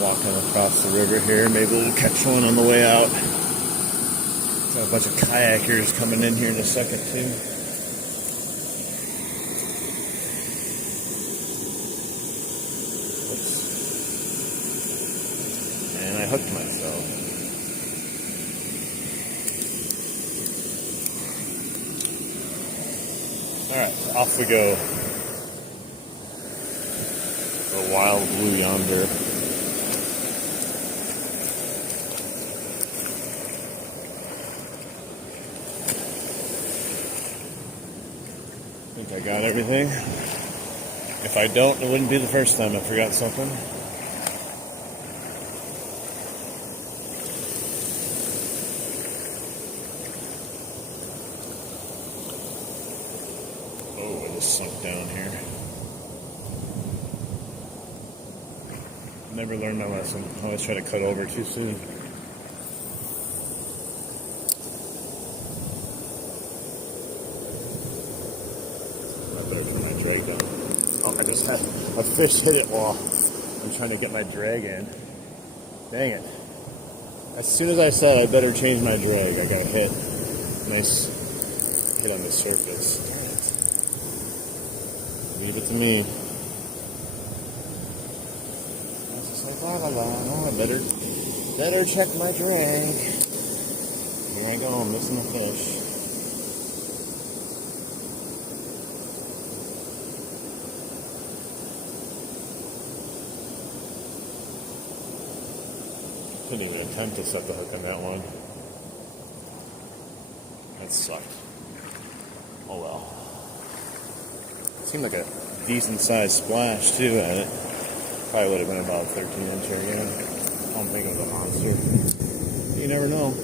walking across the river here. Maybe we'll catch one on the way out. Got a bunch of kayakers coming in here in a second too. Oops. And I hooked myself. Alright, off we go. A wild blue yonder. I think I got everything. If I don't, it wouldn't be the first time I forgot something. Oh, I just sunk down here. Never learned my lesson. I always try to cut over too soon. I better turn my drag down. Oh, I just had a fish hit it while I'm trying to get my drag in. Dang it. As soon as I said I better change my drag, I got a hit. Nice hit on the surface. Alright. Leave it to me. La la la, no, I better check my drag. Here I go, I'm missing a fish. Couldn't even attempt to set the hook on that one. That sucked. Oh well. Seemed like a decent sized splash too at it. Probably would have been about 13-incher again. I don't think it was a monster. You never know.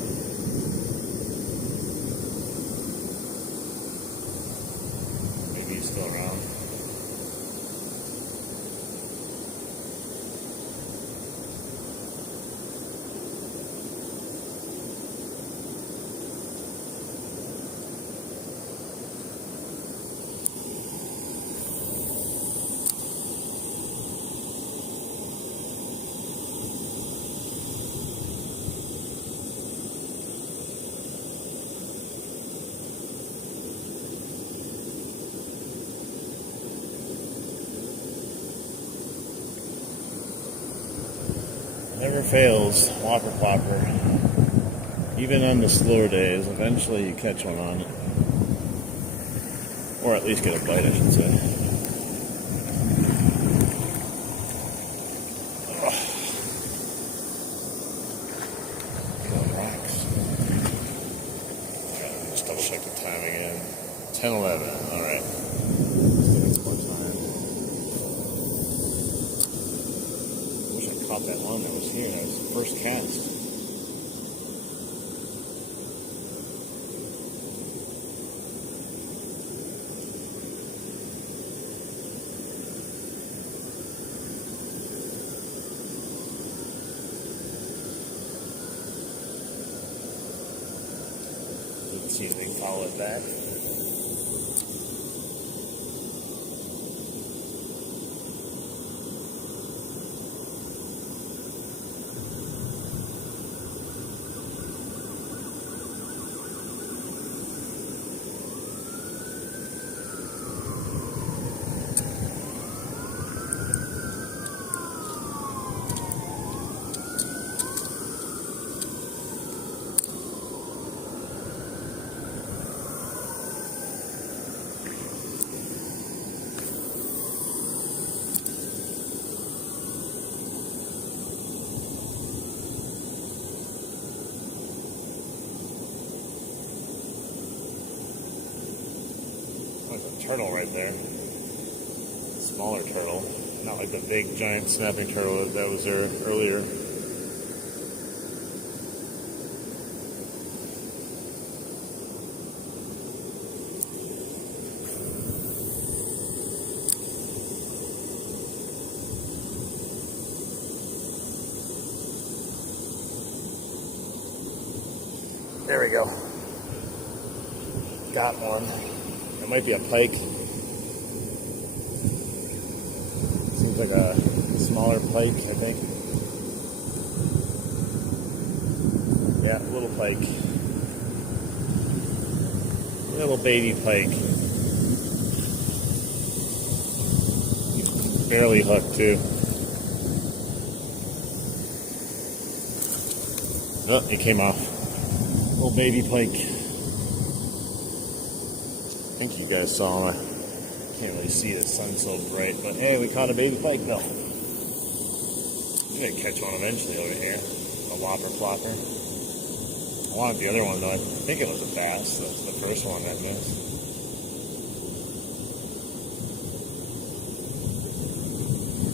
Maybe he's still around. Never fails, whopper plopper. Even on the slower days, eventually you catch one on it. Or at least get a bite, I should say. Rocks. Alright, let's double check the time again. 10:11, alright. Caught that one that was here. That was the first cast. Didn't see anything follow it back. Turtle right there. Smaller turtle. Not like the big giant snapping turtle that was there earlier. There we go. got one. It might be a pike. Seems like a smaller pike, I think. Yeah, little pike. Little baby pike. Barely hooked too. Oh, it came off. Little baby pike. I think you guys saw him. I can't really see, the sun's so bright, but hey, we caught a baby pike though. I'm gonna catch one eventually over here. A whopper flopper. I wanted the other one though. I think it was a bass. That's the first one I missed.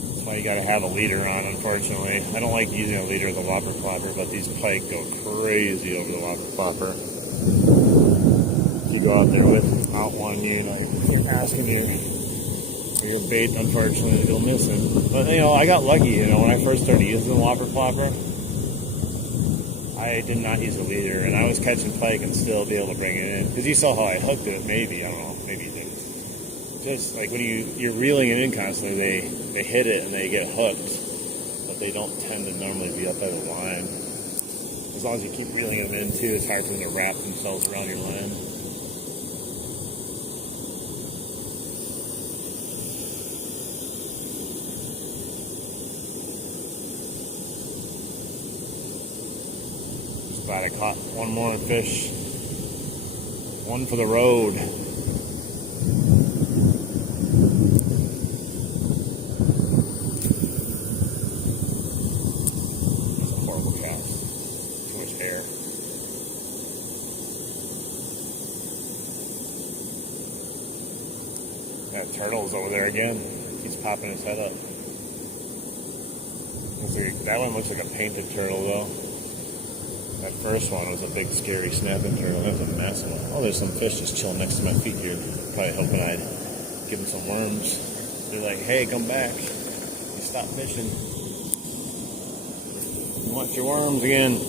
That's why you gotta have a leader on, unfortunately. I don't like using a leader with a whopper flopper, but these pike go crazy over the whopper flopper. If you go out there without one, you're asking for your bait, unfortunately, to go missing. But I got lucky, when I first started using the whopper flopper, I did not use a leader, and I was catching pike and still be able to bring it in. Because you saw how I hooked it, maybe, I don't know, maybe you didn't. Just like when you're reeling it in constantly, they hit it and they get hooked, but they don't tend to normally be up by the line. As long as you keep reeling them in too, it's hard for them to wrap themselves around your line. Just glad I caught one more fish. One for the road. That turtle's over there again. He's popping his head up. That one looks like a painted turtle, though. That first one was a big, scary snapping turtle. That was a massive one. Oh, there's some fish just chilling next to my feet here. Probably hoping I'd give them some worms. They're like, hey, come back. You stop fishing. You want your worms again.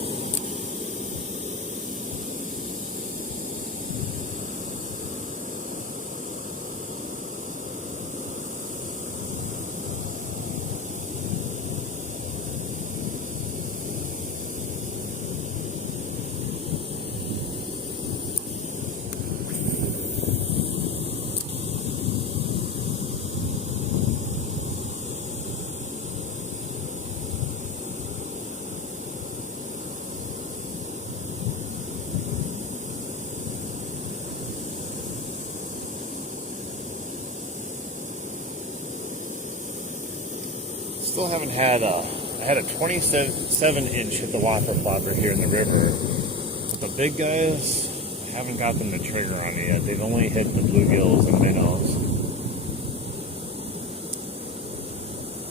Still haven't had I had a 27-inch hit the whopper flopper here in the river. But the big guys, I haven't got them to trigger on it yet. They've only hit the bluegills and minnows.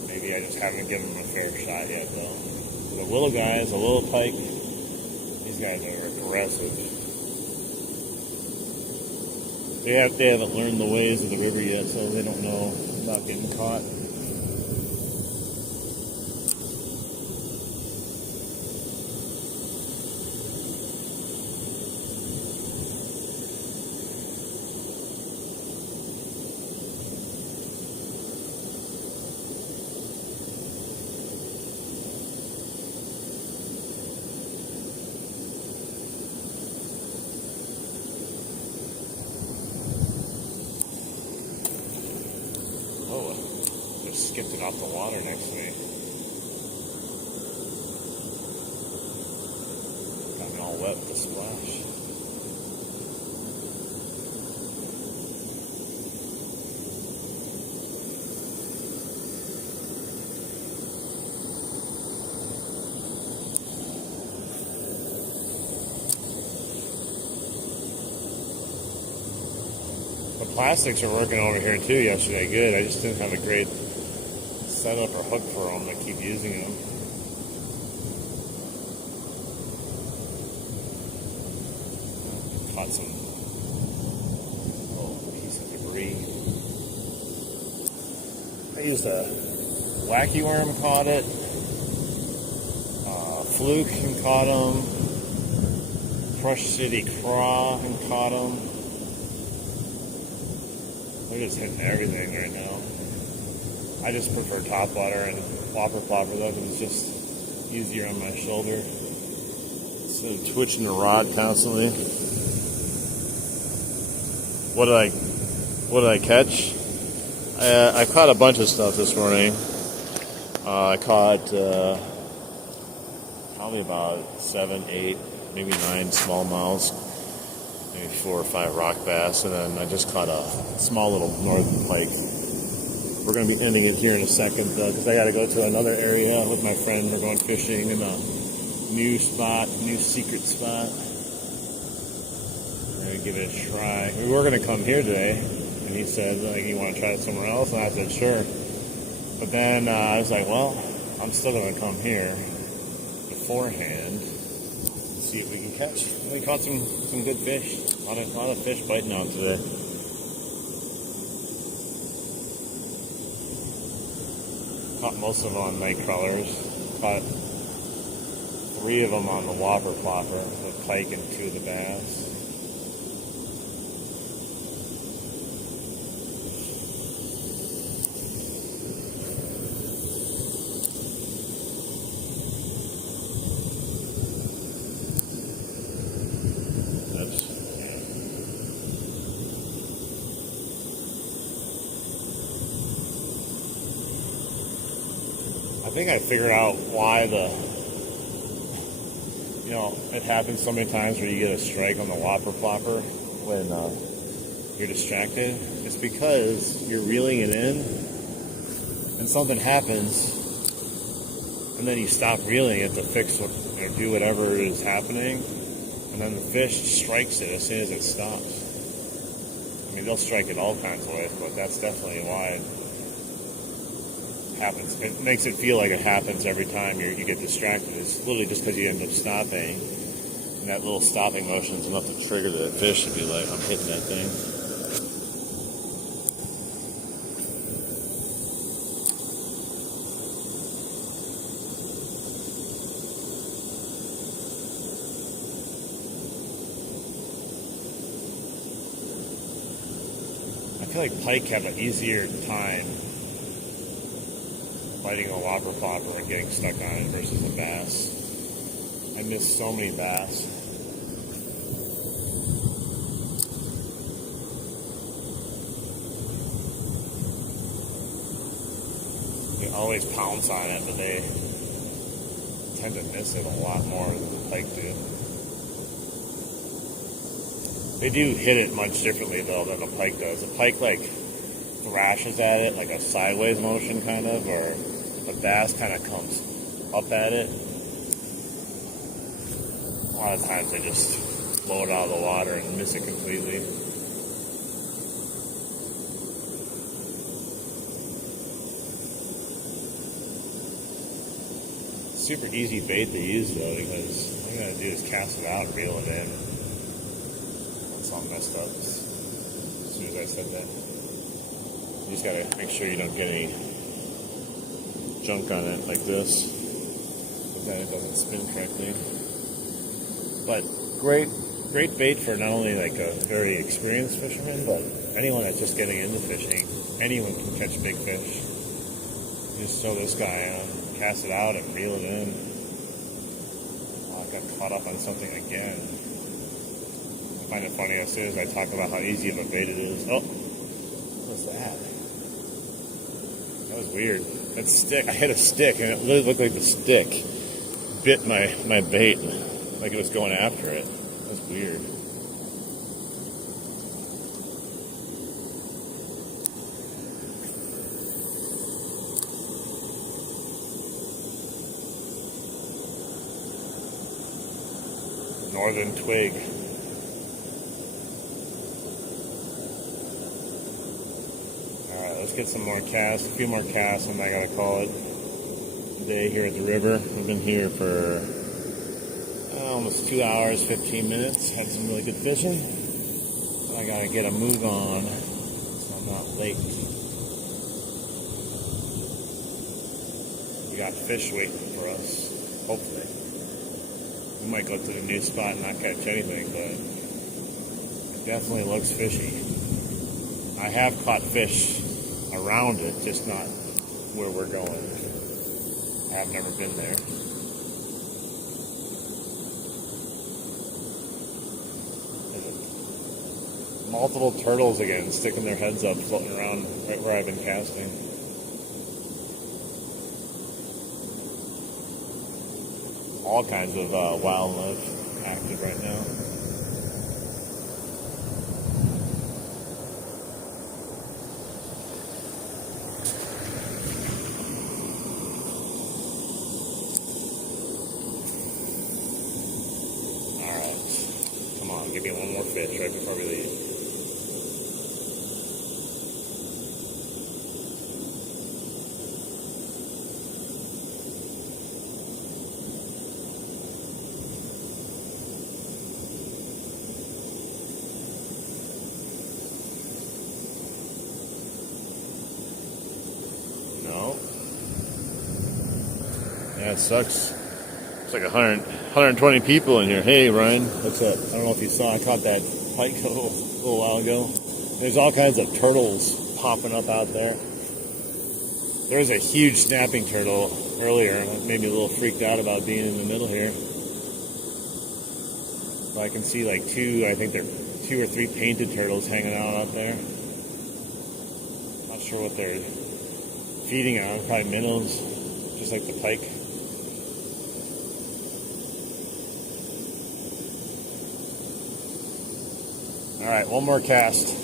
Maybe I just haven't given them a fair shot yet, though. The willow guys, the little pike, these guys are aggressive. They haven't learned the ways of the river yet, so they don't know about getting caught. Skipped it off the water next to me. Got me all wet with the splash. The plastics are working over here too yesterday. Good. I just didn't have a great setup or hook for them to keep using them. Caught some little piece of debris. I used a wacky worm, caught it. Fluke and caught them. Crush City Craw and caught them. We're just hitting everything right now. I just prefer topwater and whopper plopper though, because it's just easier on my shoulder. Instead of twitching the rod constantly. What did I catch? I caught a bunch of stuff this morning. I caught probably about 7, 8, maybe 9 smallmouths, maybe 4 or 5 rock bass, and then I just caught a small little northern pike. We're going to be ending it here in a second, though, because I got to go to another area with my friend. We're going fishing in a new spot, new secret spot. We're going to give it a try. We were going to come here today, and he said, like, you want to try it somewhere else? And I said, sure. But then I was like, well, I'm still going to come here beforehand and see if we can catch. We caught some good fish. A lot of fish biting out today. Caught most of them on night crawlers. Caught 3 of them on the whopper plopper, the pike and 2 of the bass. I think I figured out why it happens so many times where you get a strike on the whopper plopper when you're distracted. It's because you're reeling it in and something happens and then you stop reeling it to fix or do whatever is happening, and then the fish strikes it as soon as it stops. I mean, they'll strike it all kinds of ways, but that's definitely why it happens. It makes it feel like it happens every time you get distracted. It's literally just because you end up stopping, and that little stopping motion is enough to trigger the fish to be like, I'm hitting that thing. I feel like pike have an easier time biting a whopper plopper and getting stuck on it versus a bass. I miss so many bass. You always pounce on it, but they tend to miss it a lot more than the pike do. They do hit it much differently though than the pike does. The pike like thrashes at it like a sideways motion kind of, or the bass kind of comes up at it. A lot of times they just blow it out of the water and miss it completely. Super easy bait to use though, because all you gotta do is cast it out and reel it in. That's all messed up as soon as I said that. You just gotta make sure you don't get any junk on it like this, but then it doesn't spin correctly. But great bait for not only like a very experienced fisherman, but anyone that's just getting into fishing. Anyone can catch big fish. You just throw this guy on, cast it out, and reel it in. Oh, I got caught up on something again. I find it funny as soon as I talk about how easy of a bait it is. Oh, what was that? That was weird. That stick, I hit a stick, and it literally looked like the stick bit my bait, like it was going after it. That was weird. Northern twig. Let's get some more casts, a few more casts, and I gotta call it a day here at the river. We've been here for almost 2 hours, 15 minutes. Had some really good fishing. I gotta get a move on so I'm not late. We got fish waiting for us, hopefully. We might go to the new spot and not catch anything, but it definitely looks fishy. I I have caught fish around it, just not where we're going. I've never been there. Multiple turtles again, sticking their heads up, floating around right where I've been casting. All kinds of wildlife active right now. Alright, come on, give me one more fish right before we leave. No. Yeah, it sucks. It's like 120 people in here. Hey, Ryan, what's up? I don't know if you saw, I caught that pike a little while ago. There's all kinds of turtles popping up out there. There was a huge snapping turtle earlier. It made me a little freaked out about being in the middle here. But I can see like I think they're 2 or 3 painted turtles hanging out there. Not sure what they're feeding on, probably minnows, just like the pike. All right, one more cast.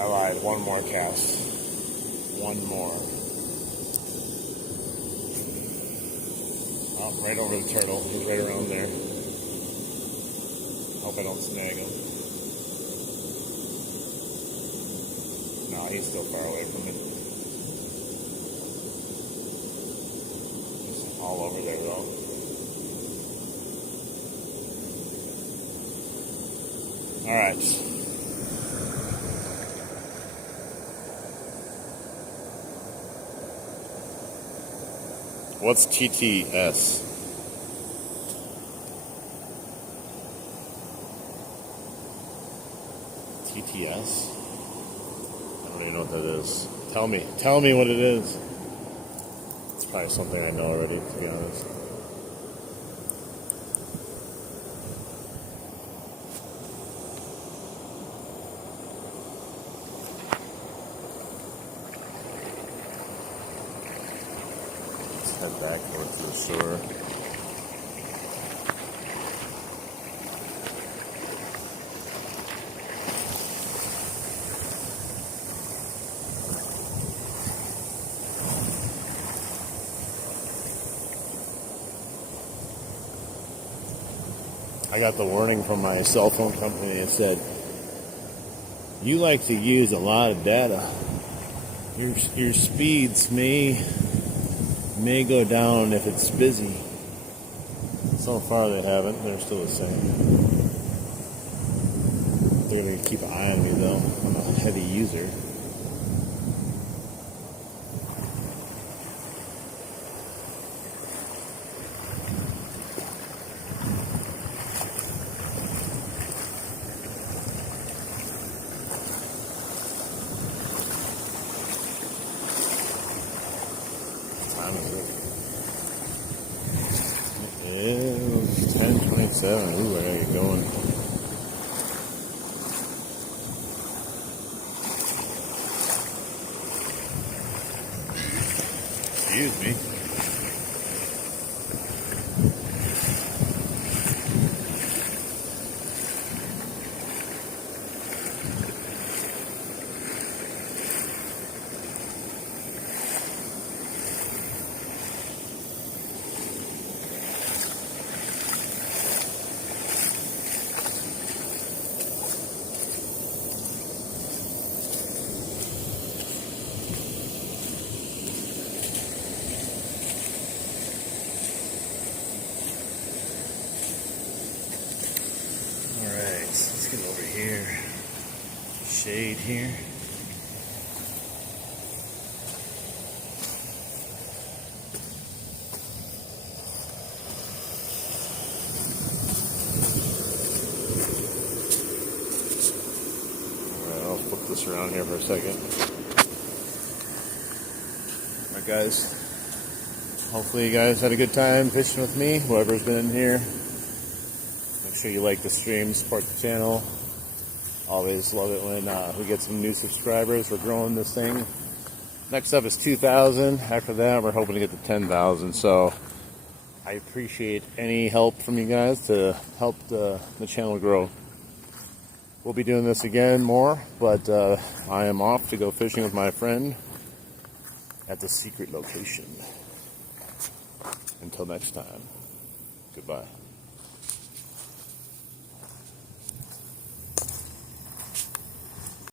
I lied. One more cast. One more. Oh, right over the turtle. He's right around there. Hope I don't snag him. No, he's still far away from me. He's all over there though. All right. What's TTS? TTS? I don't even know what that is. Tell me what it is. It's probably something I know already, to be honest. Head back over to the shore. I got the warning from my cell phone company. It said, "You like to use a lot of data. Your speeds may go down if it's busy." So far they haven't. They're still the same. They're going to keep an eye on me though. I'm a heavy user. It's 10:27. Ooh, I gotta get going. Excuse me. here. Shade here. Alright, I'll flip this around here for a second. Alright guys, hopefully you guys had a good time fishing with me, whoever's been in here. Make sure you like the stream, support the channel. Always love it when we get some new subscribers. We're growing this thing. Next up is 2,000. After that, we're hoping to get to 10,000. So I appreciate any help from you guys to help the channel grow. We'll be doing this again more, but I am off to go fishing with my friend at the secret location. Until next time, goodbye.